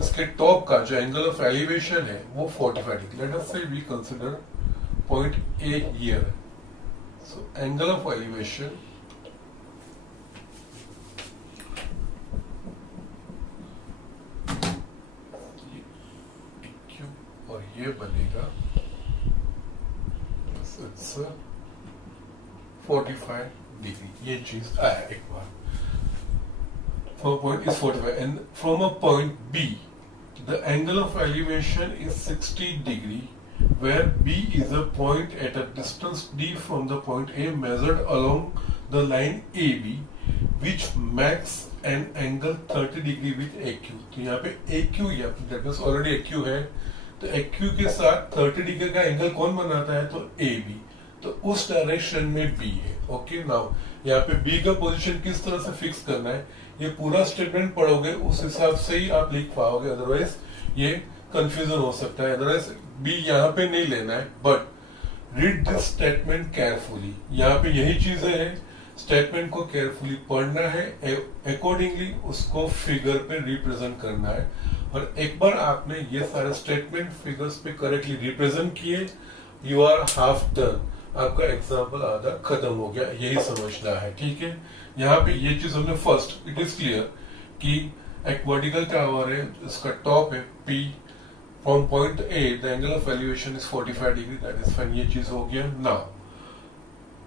इसके टॉप का जो एंगल ऑफ एलिवेशन है वो 45 degree. Let us say we consider point A here. So angle of elevation और ये बनेगा 45 डिग्री. ये चीज आया एक बार. From point is 45 and from a point B the angle of elevation is 60 degree where B is a point at a distance D from the point A measured along the line AB which makes an angle 30 degree with AQ. तो यहाँ पे AQ या that means already AQ है, तो AQ के साथ 30 डिग्री का एंगल कौन बनाता है? तो AB. तो उस डायरेक्शन में B है. ओके, नाउ यहाँ पे B का पोजीशन किस तरह से फिक्स करना है, ये पूरा स्टेटमेंट पढ़ोगे उस हिसाब से ही आप लिख पाओगे, अदरवाइज ये कंफ्यूजन हो सकता है. अदरवाइज B यहाँ पे नहीं लेना है, but read this statement carefully. यहाँ पे यही चीजें हैं, स्टेटमेंट को केयरफुली पढ़ना है, अकॉर्डिंगली उसको फिगर पे रिप्रेजेंट करना है. और एक बार आपने ये सारे स्टेटमेंट फिगर्स पे करेक्टली रिप्रेजेंट किए, यू आर हाफ डन. आपका एग्जाम्पल आधा खत्म हो गया, यही समझना है. ठीक है, यहाँ पे ये चीज हमने फर्स्ट, इट इज क्लियर कि एक वर्टिकल टावर है, इसका टॉप है P. From point A the angle of elevation is 45 degree, that is fine. ये चीज हो गया. Now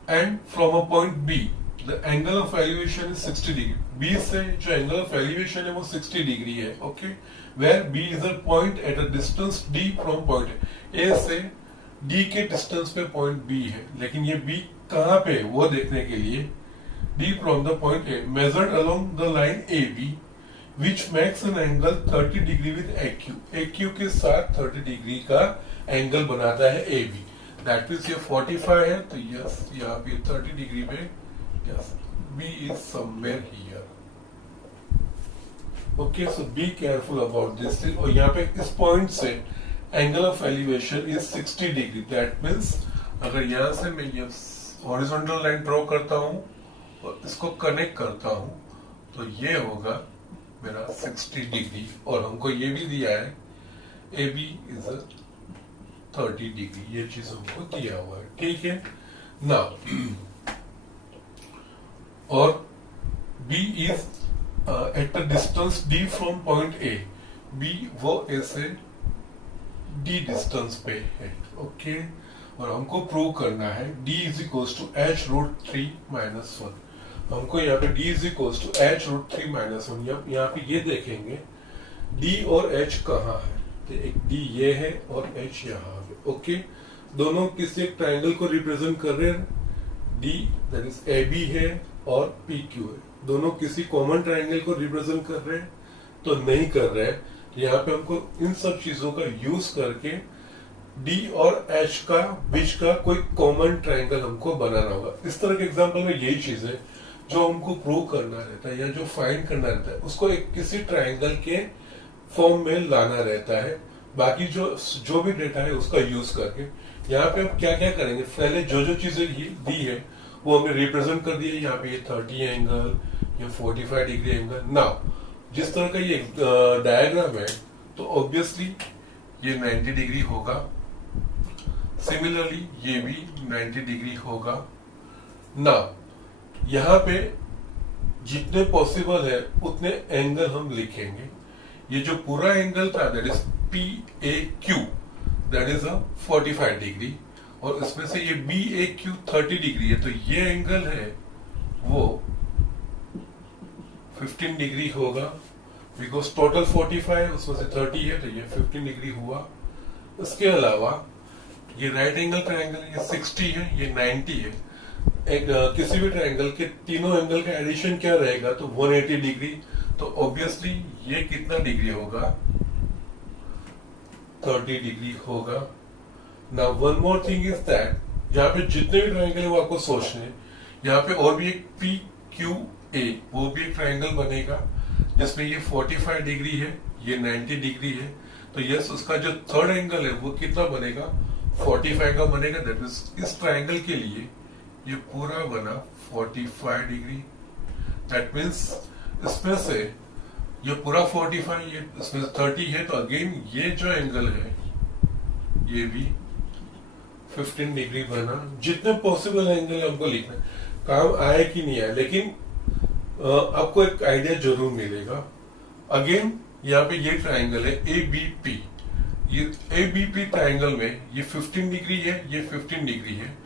and from a point B the angle of elevation is 60 degree. B से जो एंगल ऑफ एलिवेशन है वो 60 डिग्री है. Okay, where B is a point at a distance D from point A से D के डिस्टेंस पे पॉइंट B है, लेकिन ये B कहाँ पे है वो देखने के लिए D from the point A measured along the line AB which makes an angle 30 degree with AQ. AQ के साथ 30 डिग्री का एंगल बनाता है AB. दैट मींस ये 45 है, तो यस यहाँ पे 30 डिग्री पे yes B is somewhere here. Okay, so be careful about this thing. और यहाँ पे इस पॉइंट से angle of elevation is 60 degree. That means अगर यहाँ से मैं ये हॉरिजॉन्टल लाइन ड्रॉ करता हूँ और इसको कनेक्ट करता हूँ, तो ये होगा मेरा 60 डिग्री. और हमको ये भी दिया है AB इज 30 डिग्री, ये चीज हमको दिया हुआ है. ठीक है, नाउ और B is at a distance D from point A. B वो A से D डिस्टेंस पे है. ओके, और हमको प्रूव करना है D is equals to H√3 minus 1. हमको यहाँ पे D is equals to H√3 minus 1. यहाँ पे ये देखेंगे D और H कहाँ है, तो एक D ये है और H यहाँ है. ओके, दोनों किसी एक ट्राइंगल को रिप्रेजेंट कर रहे हैं. D दैट इज AB है और PQ है, दोनों किसी कॉमन ट्राइंगल को रिप्रेजेंट कर रहे हैं तो नहीं कर रहे हैं. यहाँ पे हमको इन सब चीजों का यूज करके D और H का बीच का कोई कॉमन ट्राइंगल हमको बनाना होगा. इस तरह के एग्जांपल में यही चीज है जो हमको प्रूव करना रहता है या जो फाइंड करना रहता है, उसको एक किसी ट्राइंगल के फॉर्म में लाना रहता है. बाकी जो भी डेटा है उसका यूज करके यहाँ पे हम क्या क्या करेंगे, पहले जो चीजें दी है वो हमने रिप्रेजेंट कर दिया। यहाँ पे ये 30 एंगल, ये 45 डिग्री एंगल। नाउ जिस तरह का ये डायग्राम है तो ऑब्वियसली ये 90 डिग्री होगा, सिमिलरली ये भी 90 डिग्री होगा। नाउ यहाँ पे जितने पॉसिबल है उतने एंगल हम लिखेंगे। ये जो पूरा एंगल था that is PAQ, that is 45 degree, और इसमें से ये BAQ 30 डिग्री है, तो ये एंगल है वो 15 डिग्री होगा, बिकॉज टोटल 45 उसमें से 30 है, तो ये 15 डिग्री हुआ। इसके अलावा ये राइट एंगल ट्रायंगल, ये 60 है, ये 90 है। किसी भी ट्रायंगल के तीनों एंगल का एडिशन क्या रहेगा, तो 180 डिग्री। तो ऑब्वियसली ये कितना डिग्री होगा, 30 डिग्री होगा। Now one more thing is that यहाँ पे जितने भी ट्रायंगल है वो आपको सोचने हैं। यहाँ पे और भी एक PQA, वो भी एक ट्रायंगल बनेगा जिसमें ये 45 डिग्री है, ये 90 डिग्री है। तो यस, उसका जो थर्ड एंगल है वो कितना बनेगा, 45 का बनेगा। दैट मींस इस ट्रायंगल के लिए ये पूरा बना 45 डिग्री। दैट मींस इसमें से ये पूरा 45, ये इसमें 30 है, तो अगेन ये जो एंगल है ये भी 15 डिग्री बना। जितने पॉसिबल एंगल हमको लिखना है, काम आए कि नहीं आए, लेकिन आपको एक आइडिया जरूर मिलेगा। अगेन यहाँ पे ये ट्रायंगल है ABP, ये ABP ट्रायंगल में ये 15 डिग्री है, ये 15 डिग्री है।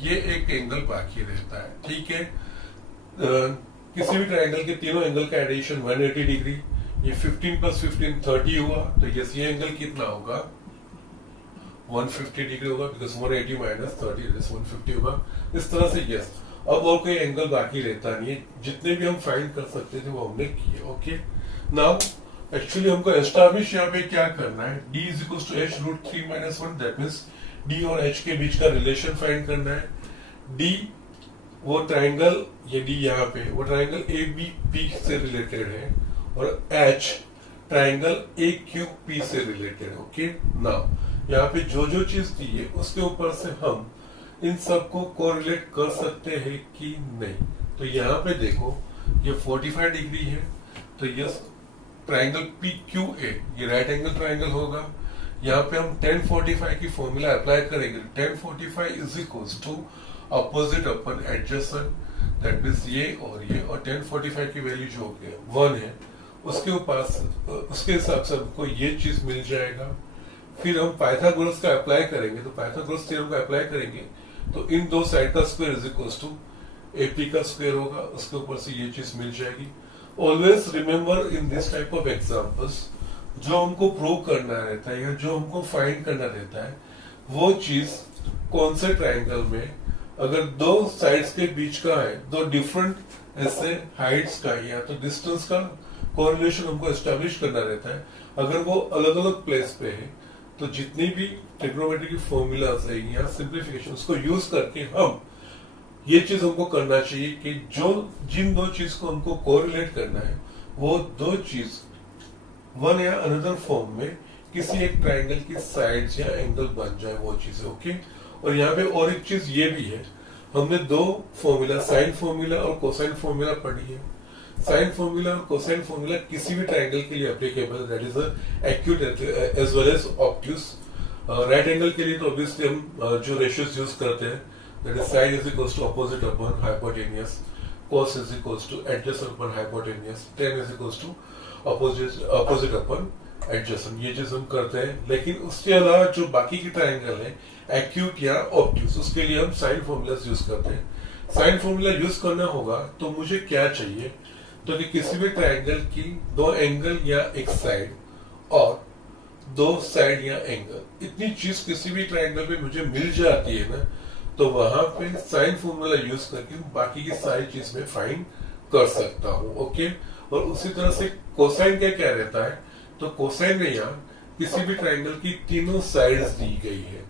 ये एक एंगल बाकी रहता है, ठीक है। किसी भी ट्रायंगल के तीनों एंगल का एडिशन 180 डिग्री, ये 15 प्लस 15 30 हुआ, तो यस ये एंगल कितना होगा, 150 डिग्री होगा, बिकॉज 180 माइनस 30 150 होगा। इस तरह से यस, अब और कोई एंगल बाकी रहता नहीं है। जितने भी हम फाइंड कर सकते थे वो हमने किए। ओके, नाउ एक्चुअली हमको एस्टैब्लिश यहाँ पे क्या करना है, D is equal to H root 3 minus 1, that means D और H के बीच का रिलेशन फाइंड करना है। D वो ट्रायंगल, ये D यहाँ पे वो ट्रायंगल ABP से रिलेटेड है, और H ट्रायंगल AQP से रिलेटेड है। ओके, नाउ यहाँ पे जो जो चीज दी है उसके ऊपर से हम इन सबको कोरिलेट कर सकते हैं कि नहीं। तो यहाँ पे देखो ये 45 डिग्री है, तो यस ट्रायंगल PQA ये राइट एंगल ट्रायंगल होगा। यहाँ पे हम tan 45 की फॉर्मूला अप्लाई करेंगे। tan 45 is equals to opposite upon adjacent, that means ये, और tan 45 की वैल्यू जो 1 है उसके ऊपर उसके हिसाब से हमको ये चीज मिल जाएगा। फिर हम पाइथागोरस का अप्लाई करेंगे, तो पाइथागोरस थ्योरम का अप्लाई करेंगे तो इन दो साइड का square is equals to AP का स्क्वायर होगा, उसके ऊपर से ये चीज मिल जाएगी। Always remember in this type of examples, जो हमको प्रूव करना रहता है या जो हमको फाइंड करना रहता है वो चीज कौन से ट्रायंगल में, अगर दो साइड्स के बीच का है, दो डिफरेंट ऐसे हाइट्स का या तो डिस्टेंस का कोरिलेशन हमको एस्टेब्लिश करना रहता है। अगर वो अलग अलग प्लेस पे है तो जितनी भी ट्रिग्नोमेट्री की फॉर्मूलाज है या सिंप्लीफिकेशन उसको यूज करके हम ये चीज हमको करना चाहिए कि जो जिन दो चीज को हमको कोरिलेट करना है वो दो चीज वन या अनदर फॉर्म में किसी एक ट्रायंगल की साइड्स या एंगल बन जाए, वो चीज। ओके, और यहाँ पे और एक चीज ये भी है, हमने दो फॉर्मूला साइन फॉर्मूला और कोसाइन फॉर्मूला पढ़ी है। साइन फॉर्मूला और कोसाइन फॉर्मूला किसी भी ट्रायंगल के लिए applicable, that is acute as well as obtuse. Right angle के लिए तो ऑब्वियसली हम जो रेशियोज यूज करते हैं, that is sine is equals to opposite upon hypotenuse, cos is equals to adjacent upon hypotenuse, tan is equals to opposite upon adjacent। ये चीज हम करते हैं। लेकिन उसके अलावा जो बाकी के ट्रायंगल है एक्यूट या ऑब्ट्यूस, उसके लिए हम साइन फॉर्मूलाज यूज करते हैं। साइन फॉर्मूला यूज करना होगा तो मुझे क्या चाहिए, तो कि किसी भी ट्रायंगल की दो एंगल या एक साइड और दो साइड या एंगल, इतनी चीज किसी भी ट्रायंगल में मुझे मिल जाती है ना, तो वहां पे साइन फॉर्मूला यूज करके बाकी की सारी चीज में फाइंड कर सकता हूं। ओके, और उसी तरह से कोसाइन का क्या रहता है, तो कोसाइन में यहाँ किसी भी ट्रायंगल की तीनों साइड्स दी गई है,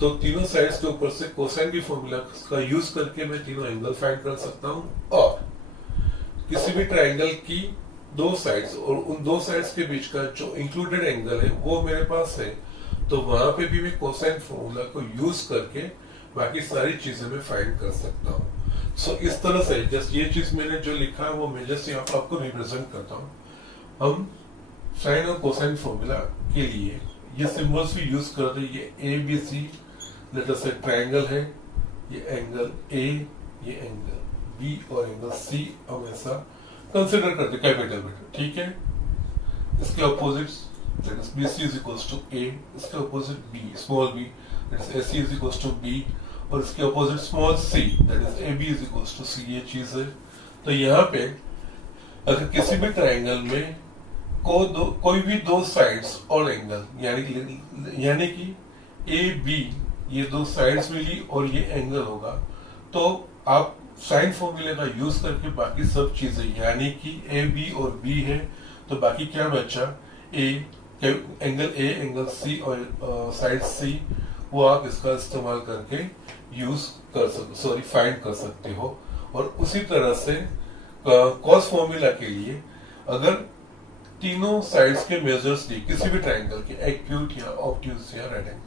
तो तीनों साइड्स के ऊपर से कोसाइन की फॉर्मूला का यूज करके मैं तीनों एंगल फाइंड कर सकता हूं। और किसी भी ट्रायंगल की दो साइड्स और उन दो साइड्स के बीच का जो इंक्लूडेड एंगल है वो मेरे पास है, तो वहां पे भी मैं कोसाइन फॉर्मूला को यूज करके बाकी सारी चीजें मैं फाइंड कर सकता हूँ। सो इस तरह से जस्ट ये चीज मैंने जो लिखा है वो मैं जस्ट यहाँ पर आपको रिप्रेजेंट करता हूँ। हम साइन और कोसाइन फॉर्मूला के लिए ये सिंबल्स भी यूज करते हैं। ये ए बी सी लेट अस से ट्रायंगल है, ये एंगल ए, ये एंगल बी और एंगल सी हमेशा कंसिडर करते कैपिटल में, ठीक है। इसके opposites that is B C is equals to A, इसके opposite B small B that is A C is equals to B, और इसके opposite small C that is A B is equals to C, ये चीज है। तो यहाँ पे अगर किसी भी ट्रायंगल में कोई भी दो साइड्स और एंगल यानी कि ए बी ये दो साइड्स मिली और ये एंगल होगा, तो आप साइन फॉर्मूले का यूज करके बाकी सब चीजें यानी कि ए बी और बी है तो बाकी क्या बचा, एंगल ए एंगल सी और साइड सी, वो आप इसका इस्तेमाल करके यूज कर सकते फाइंड कर सकते हो। और उसी तरह से कॉस फॉर्मूला के लिए अगर तीनों साइड्स के मेजर्स दिए किसी भी ट्रायंगल के, एक्यूट या ऑब्ट्यूज या राइट एंगल,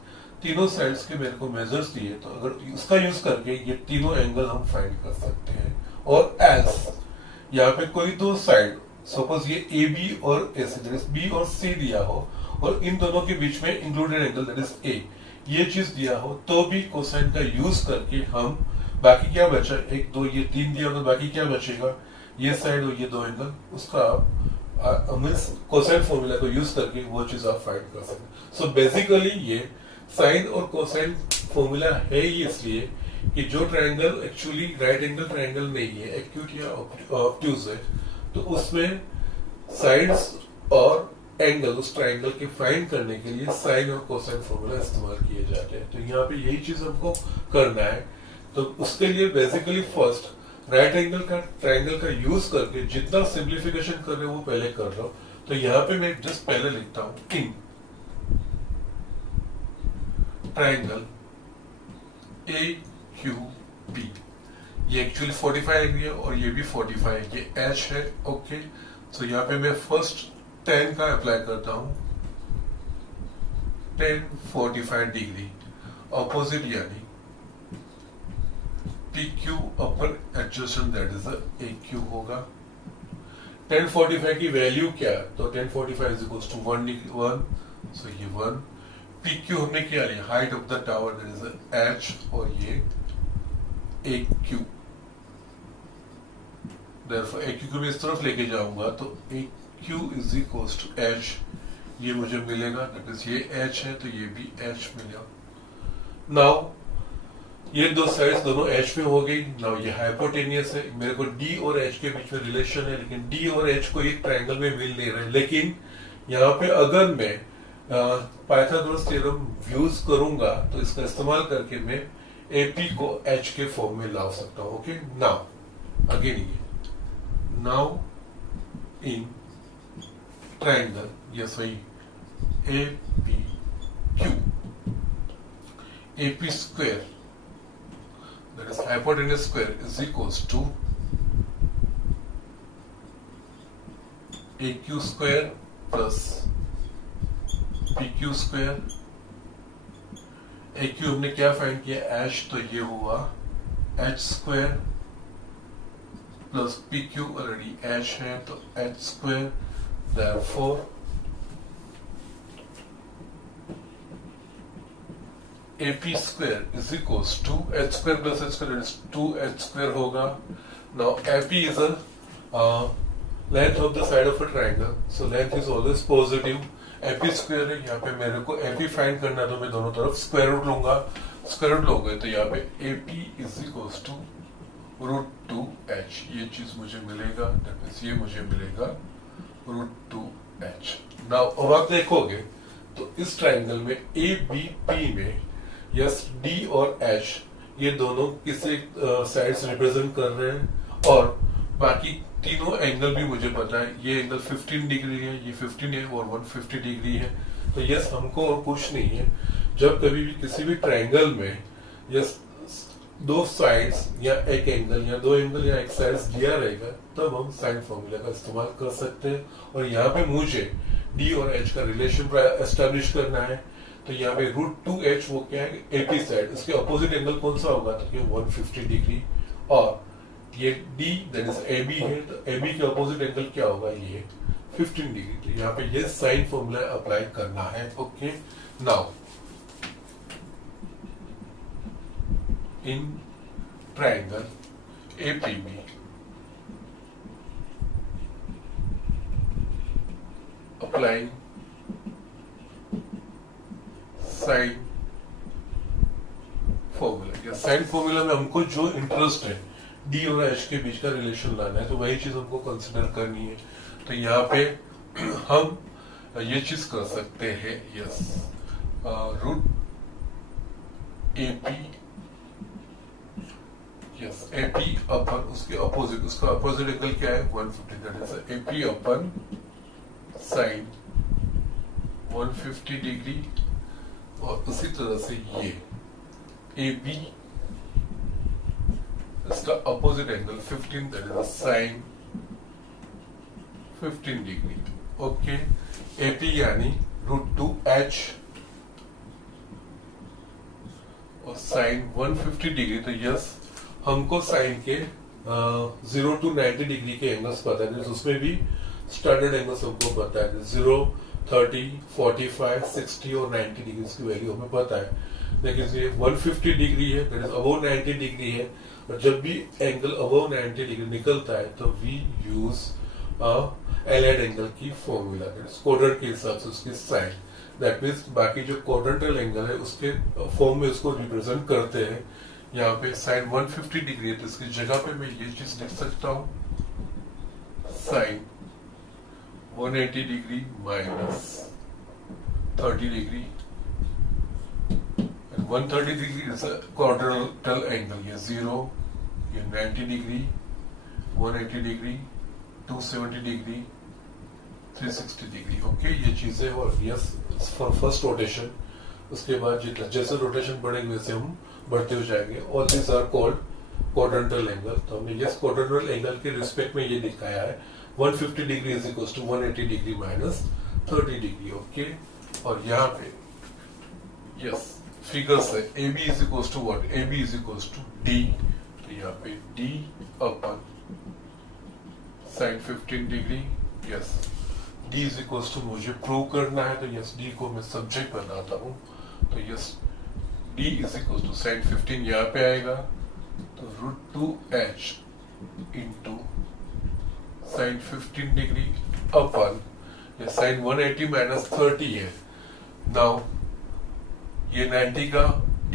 तीनों साइड्स के मेरे को मेजर्स दिए तो अगर उसका यूज करके ये तीनों एंगल हम फाइंड कर सकते हैं। और एल्स यहाँ पे कोई दो साइड सपोज ये ए बी और ए सी दैट इज बी और सी दिया हो और इन दोनों के बीच में इंक्लूडेड एंगल दैट इज ए, ये चीज दिया हो तो भी कोसाइन का यूज करके हम बाकी क्या बचा, एक दो ये तीन दिया होगा, बाकी क्या बचेगा, ये साइड और ये दो एंगल, उसका आप कोसाइन फॉर्मूला को यूज करके वो चीज आप फाइंड कर सकते। सो बेसिकली ये साइन और कोसाइन फॉर्मूला है ही इसलिए कि जो triangle actually right angle triangle नहीं है, एक्यूट या ऑब्ट्यूज है, तो उसमें साइड्स और एंगल उस ट्रायंगल के फाइंड करने के लिए साइन और कोसाइन फॉर्मूला इस्तेमाल किए जाते हैं। तो यहाँ पे यही चीज हमको करना है। तो उसके लिए बेसिकली फर्स्ट राइट एंगल का ट्रायंगल का यूज करके जितना सिंप्लीफिकेशन कर रहे हो वो पहले कर रहा हूं। तो यहाँ पे मैं जस्ट पहले लिखता हूं in triangle A Q B, ये एक्चुअली 45 डिग्री है और ये भी 45 है, ये एच है, ओके। तो यहाँ पे मैं फर्स्ट 10 का अप्लाई करता हूं, 10 45 डिग्री ऑपोजिट यानी PQ upper adjacent that is AQ होगा। 10 45 की वैल्यू क्या है, तो 10 45 इज इक्वल्स टू 1 सो ये 1। PQ हमने क्या लिया, height of the tower that is H और ये AQ, therefore AQ को मैं इस तरफ लेके जाऊंगा तो AQ is equals to H, ये मुझे मिलेगा दैट इज ये H है तो ये भी H मिलेगा। नाउ ये दो साइड्स दोनों H पे हो गई। नाउ ये हाइपोटेनियस है, मेरे को D और H के बीच में रिलेशन है, लेकिन D और H को एक ट्रायंगल में मिल नहीं रहे। लेकिन यहाँ पे अगर मैं पाइथागोरस थ्योरम यूज करूंगा तो इसका इस्तेमाल करके मैं AP को H के फॉर्म में ला सकता हूं। ओके, नाउ अगेन ये नाउ इन ट्रायंगल यस वही APQ, AP square that is hypotenuse square is equals to AQ square plus PQ square। AQ हमने क्या फाइंड किया, H, तो ये हुआ H square plus PQ already H है तो H square, therefore AP square is equals to H square plus H square is 2H square होगा। Now AP is a length of the side of a triangle, so length is always positive। AP square है, यहाँ पे मेरे को AP फाइंड करना है तो मैं दोनों तरफ स्क्वायर रूट लूंगा, स्क्वायर रूट लोगे तो यहाँ पे AP is equals to √2H, ये चीज मुझे मिलेगा, ये मुझे मिलेगा √2H। नाउ अब आप देखोगे तो इस ट्रायंगल में ABP में यस D और H ये दोनों किसी साइड्स रिप्रेजेंट कर रहे हैं और बाकी तीनों एंगल भी मुझे पता है, ये एंगल 15 डिग्री है, ये 15 है और 150 डिग्री है। तो यस हमको और कुछ नहीं है, जब कभी भी किसी भी ट्रायंगल में यस दो साइड्स या एक एंगल या दो एंगल या एक साइड्स दिया रहेगा तब हम साइन फॉर्मूला का इस्तेमाल कर सकते हैं। और यहाँ पे मुझे D और H का रिलेशन एस्टेब्लिश करना है तो यहाँ पे √2h वो क्या है, एपी साइड, इसके अपोजिट एंगल कौन सा होगा, तो 150 डिग्री। और ये D दैट इज AB है, तो AB के अपोजिट एंगल क्या होगा, ये 15 डिग्री। तो यहाँ पे ये साइन फॉर्मूला अप्लाई करना है। Okay, now in triangle APB applying sine formula, या साइन फॉर्मूला में हमको जो इंटरेस्ट है डी और एच के बीच का रिलेशन लाना है, तो वही चीज हमको कंसिडर करनी है। तो यहाँ पे हम ये चीज कर सकते हैं, yes, root AP, yes, AP upon उसके अपोजिट, उसका अपोजिट एंगल क्या है, 150, that is AP upon sine 150 degree. और उसी तरह से ये AB इसका opposite angle 15, that is sine 15 degree. Okay, AP यानी √2h और साइन 150 डिग्री। तो यस, हमको साइन के 0 to 90 डिग्री के एंगल्स पता है, उसमें भी स्टैंडर्ड एंगल्स हमको पता है, 0, 30, 45, 60 और 90 डिग्री की वैल्यू हमें पता है। लेकिन ये 150 डिग्री है, दैट इज अबव 90 डिग्री है, और जब भी एंगल अबव 90 डिग्री निकलता है तो वी यूज एलाइड एंगल की फॉर्मूला, क्वाड्रेंट के हिसाब से उसकी साइन, दैट मीन्स बाकी जो क्वाड्रेंटल एंगल है उसके फॉर्म में उसको रिप्रेजेंट करते हैं। यहाँ पे साइन 150 डिग्री है, तो इसकी जगह पे मैं ये चीज लिख सकता हूँ, sine 180 degree minus 30 degree, and 130 degree is quadrantal angle, ये 0, ये 90 degree, 180 degree, 270 degree, 360 degree. Okay, ये चीजें, और यस फॉर फर्स्ट रोटेशन। उसके बाद जैसे रोटेशन बढ़ेगी वैसे हम बढ़ते हो जाएंगे। All this are called quadrantal angle. तो हमने यस क्वाड्रेंटल एंगल के रिस्पेक्ट में ये दिखाया है, 150 degree is equal to 180 degree minus 30 degree. Okay, और यहाँ पे यस फिगर्स है, AB is equal to what, AB is equal to D। तो यहाँ पे D upon sine 15 degree, yes, D is equal to मुझे प्रूव करना है, तो यस D को मैं सब्जेक्ट बनाता हूँ। तो yes D is equal to sine 15 यहाँ पे आएगा, तो √2h इंटू साइन 15 डिग्री अपन ये साइन 180 माइनस 30 है। नाउ ये 90 का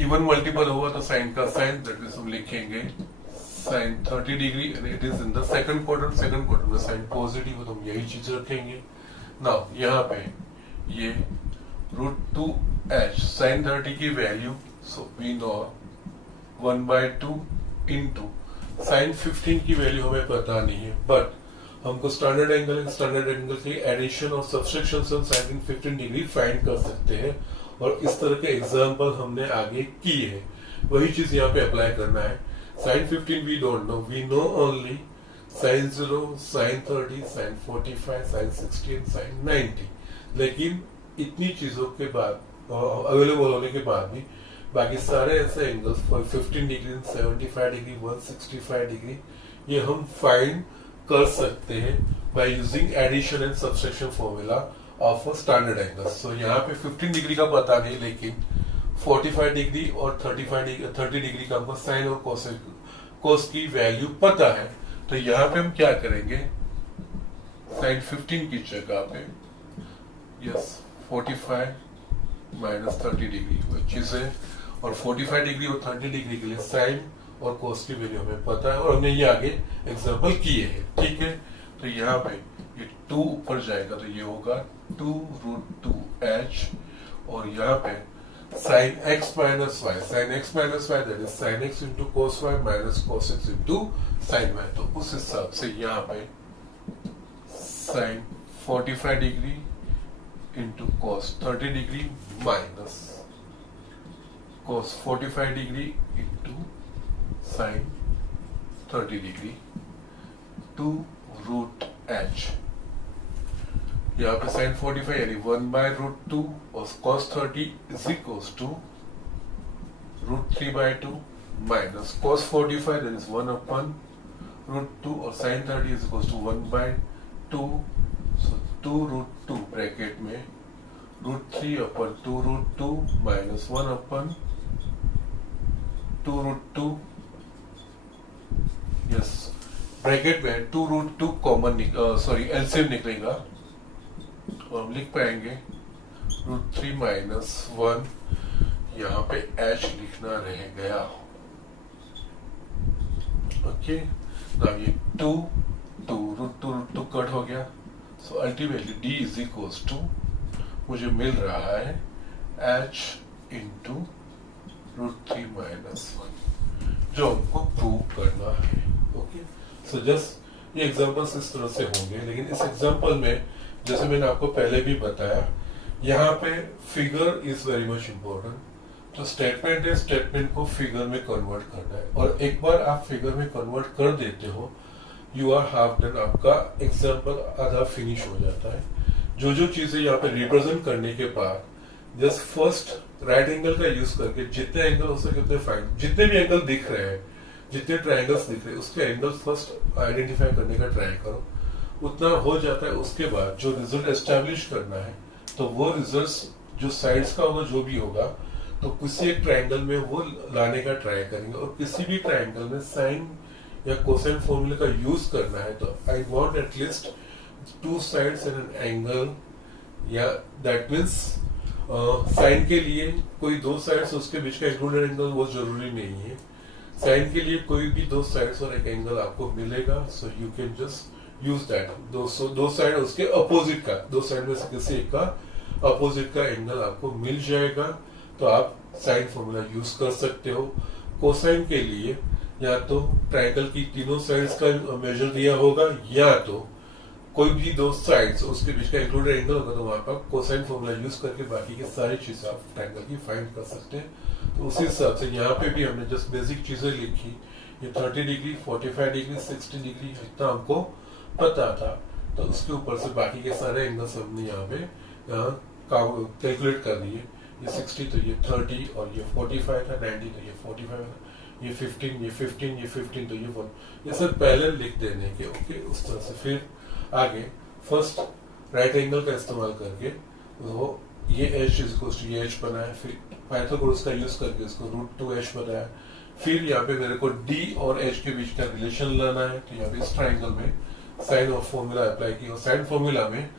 इवन मल्टीपल होगा तो साइन का साइन, दैट मींस हम लिखेंगे sine 30 degree, and it is in the second quadrant. Second quadrant में साइन पॉजिटिव है तो हम यही चीज रखेंगे। नाउ यहाँ पे ये √2h साइन 30 की value, so we know 1/2 into sine 15 की वैल्यू हमें पता नहीं है, बट हमको स्टैंडर्ड एंगल के एडिशन और सब्सट्रैक्शन से हम साइन 15 डिग्री फाइंड कर सकते हैं। और इस तरह के एग्जांपल हमने आगे किए हैं, वही चीज यहाँ पे अप्लाई करना है। Sine 15 we don't know, we know only sine 0, sine 30, sine 45, sine 16, sine 90। लेकिन इतनी चीजों के बाद अवेलेबल होने के बाद भी बाकी सारे ऐसे एंगल्स 15 डिग्री, 75 डिग्री, 165 डिग्री ये हम फाइंड कर सकते हैं by using addition and subtraction formula of a standard angle. So यहाँ पे 15 डिग्री का पता नहीं, लेकिन 45 डिग्री और 30 डिग्री का हमको साइन और कोस की वैल्यू पता है। तो यहाँ पे हम क्या करेंगे, साइन 15 की जगह पे यस 45 माइनस 30 डिग्री वो चीज है, और 45 डिग्री और 30 डिग्री के लिए साइन और कोस की वैल्यू हमें पता है, और हमने ये आगे एग्जांपल किए हैं। ठीक है, तो यहाँ पे ये 2 ऊपर जाएगा तो ये होगा 2√2h, और यहाँ पे sine x minus y, sine x minus y that is sine x into cos y minus cos x into sine y. तो उस हिसाब से यहाँ पे sine 45 degree into cos 30 degree minus cos 45 degree into sine 30 degree 2√h। यहाँ पे sin 45 यानी 1/√2 और cos 30 is equals to √3/2 minus cos 45 that is 1/√2 और sin 30 इज इक्वल्स टू 1/2, सो 2√2 ब्रैकेट में √3/2√2 माइनस 1/2√2, यस ब्रैकेट में 2√2 कॉमन एलसीएम निकलेगा तो हम लिख पाएंगे √3 माइनस 1, यहाँ पे h लिखना रह गया। ओके, नाउ ये 2 √2 कट हो गया, so ultimately d is equals to मुझे मिल रहा है h इंटू √3 माइनस 1, जो हमको प्रूव करना है। ओके, सो जस्ट ये एग्जांपल्स इस तरह से होंगे, लेकिन इस एग्जांपल में जैसे मैंने आपको पहले भी बताया, यहाँ पे figure is very much important. तो स्टेटमेंट है, स्टेटमेंट को फिगर में कन्वर्ट करना है, और एक बार आप फिगर में कन्वर्ट कर देते हो, यू आर हाफ डन, आपका एग्जाम्पल आधा फिनिश हो जाता है। जो जो चीजें यहाँ पे रिप्रेजेंट करने के बाद जस्ट फर्स्ट राइट एंगल का यूज करके जितने एंगल हो सके उतने फाइंड, जितने भी एंगल दिख रहे हैं, जितने ट्रायंगल्स दिख रहे हैं, उसके एंगल फर्स्ट आइडेंटिफाई करने का ट्राई करो। उतना हो जाता है, उसके बाद जो रिजल्ट एस्टेब्लिश करना है, तो वो रिजल्ट जो साइड्स का होगा, जो भी होगा, तो किसी एक ट्रायंगल में वो लाने का ट्राई करेंगे, और किसी भी ट्रायंगल में साइन या कोसाइन फॉर्मूले का यूज करना है, तो I want at least 2 sides and an angle, या दैट मीन्स साइन के लिए कोई 2 साइड्स उसके बीच का इंक्लूडेड एंगल वो जरूरी नहीं है। साइन के लिए कोई भी 2 साइड्स और एक एंगल आपको मिलेगा, so you can just use that. 2 side उसके अपोजिट का, 2 साइड में से किसी एक का अपोजिट का एंगल आपको मिल जाएगा, तो आप साइन फॉर्मूला यूज कर सकते हो। कोसाइन के लिए या तो ट्रायंगल की तीनों साइड्स का मेजर दिया होगा, या तो कोई भी 2 साइड्स उसके बीच का इंक्लूडेड एंगल होगा, तो वहां पर कोसाइन फॉर्मूला यूज करके बाकी की सारी चीजें आप ट्रायंगल की फाइंड कर सकते हैं। तो उसी हिसाब से यहाँ पे भी हमने जस्ट बेसिक चीजें लिखी, ये 30 डिग्री, 45 डिग्री, 60 डिग्री जितना हमको पता था, तो उसके ऊपर से बाकी के सारे एंगल्स हमने यहाँ पे कैलकुलेट कर दिए। ये 60 तो ये 30, और ये 45 था, 90 तो ये 45 था, ये 15, ये 15, ये 15 तो ये 1, ये सब पहले लिख देने के। ओके, उस तरह से फिर आगे फर्स्ट राइट एंगल का इस्तेमाल करके वो ये h इज इक्वल टू ये h बनाया, फिर पाइथागोरस का यूज करके इसको √2h बनाया, फिर यहाँ पे मेरे को d और h के बीच का रिलेशन लाना है, तो यहाँ पे इस ट्राइंगल में साइन और फॉर्मूला अप्लाई किया, और साइन फॉर्मूला में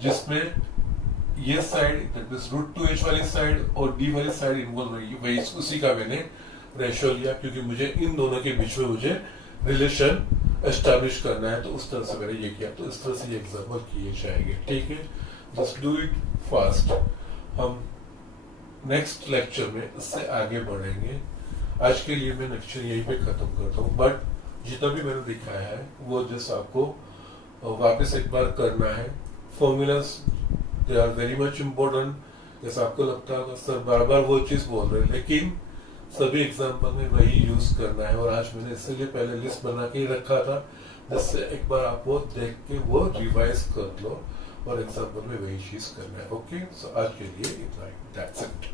जिसमें ये साइड दैट मींस √2h वाली साइड और d वाली साइड इन्वॉल्व रहेगी, वही उसी का मैंने रेशियो लिया, क्योंकि मुझे इन दोनों के बीच में मुझे रिलेशन एस्टैब्लिश करना है, तो उस तरह से मैंने ये किया। तो इस तरह से ये एग्जांपल किए जाएंगे, ठीक है, जस्ट डू इट फास्ट। हम नेक्स्ट लेक्चर में इससे आगे बढ़ेंगे। आज के लिए मैं लेक्चर यहीं पे खत्म करता हूँ, बट जितना भी मैंने दिखाया है वो जस्ट आपको वापस एक बार करना है। Formulas they are very much important, जैसे आपको लगता है सर बार बार वो चीज बोल रहे हैं, लेकिन सभी एग्जाम्पल में वही यूज करना है, और आज मैंने इसलिए पहले लिस्ट बना के ही रखा था, जिससे एक बार आप वो देख के वो रिवाइज कर लो, और एग्जाम्पल में वही चीज करना है। ओके, सो आज के लिए इतना ही, दैट्स इट।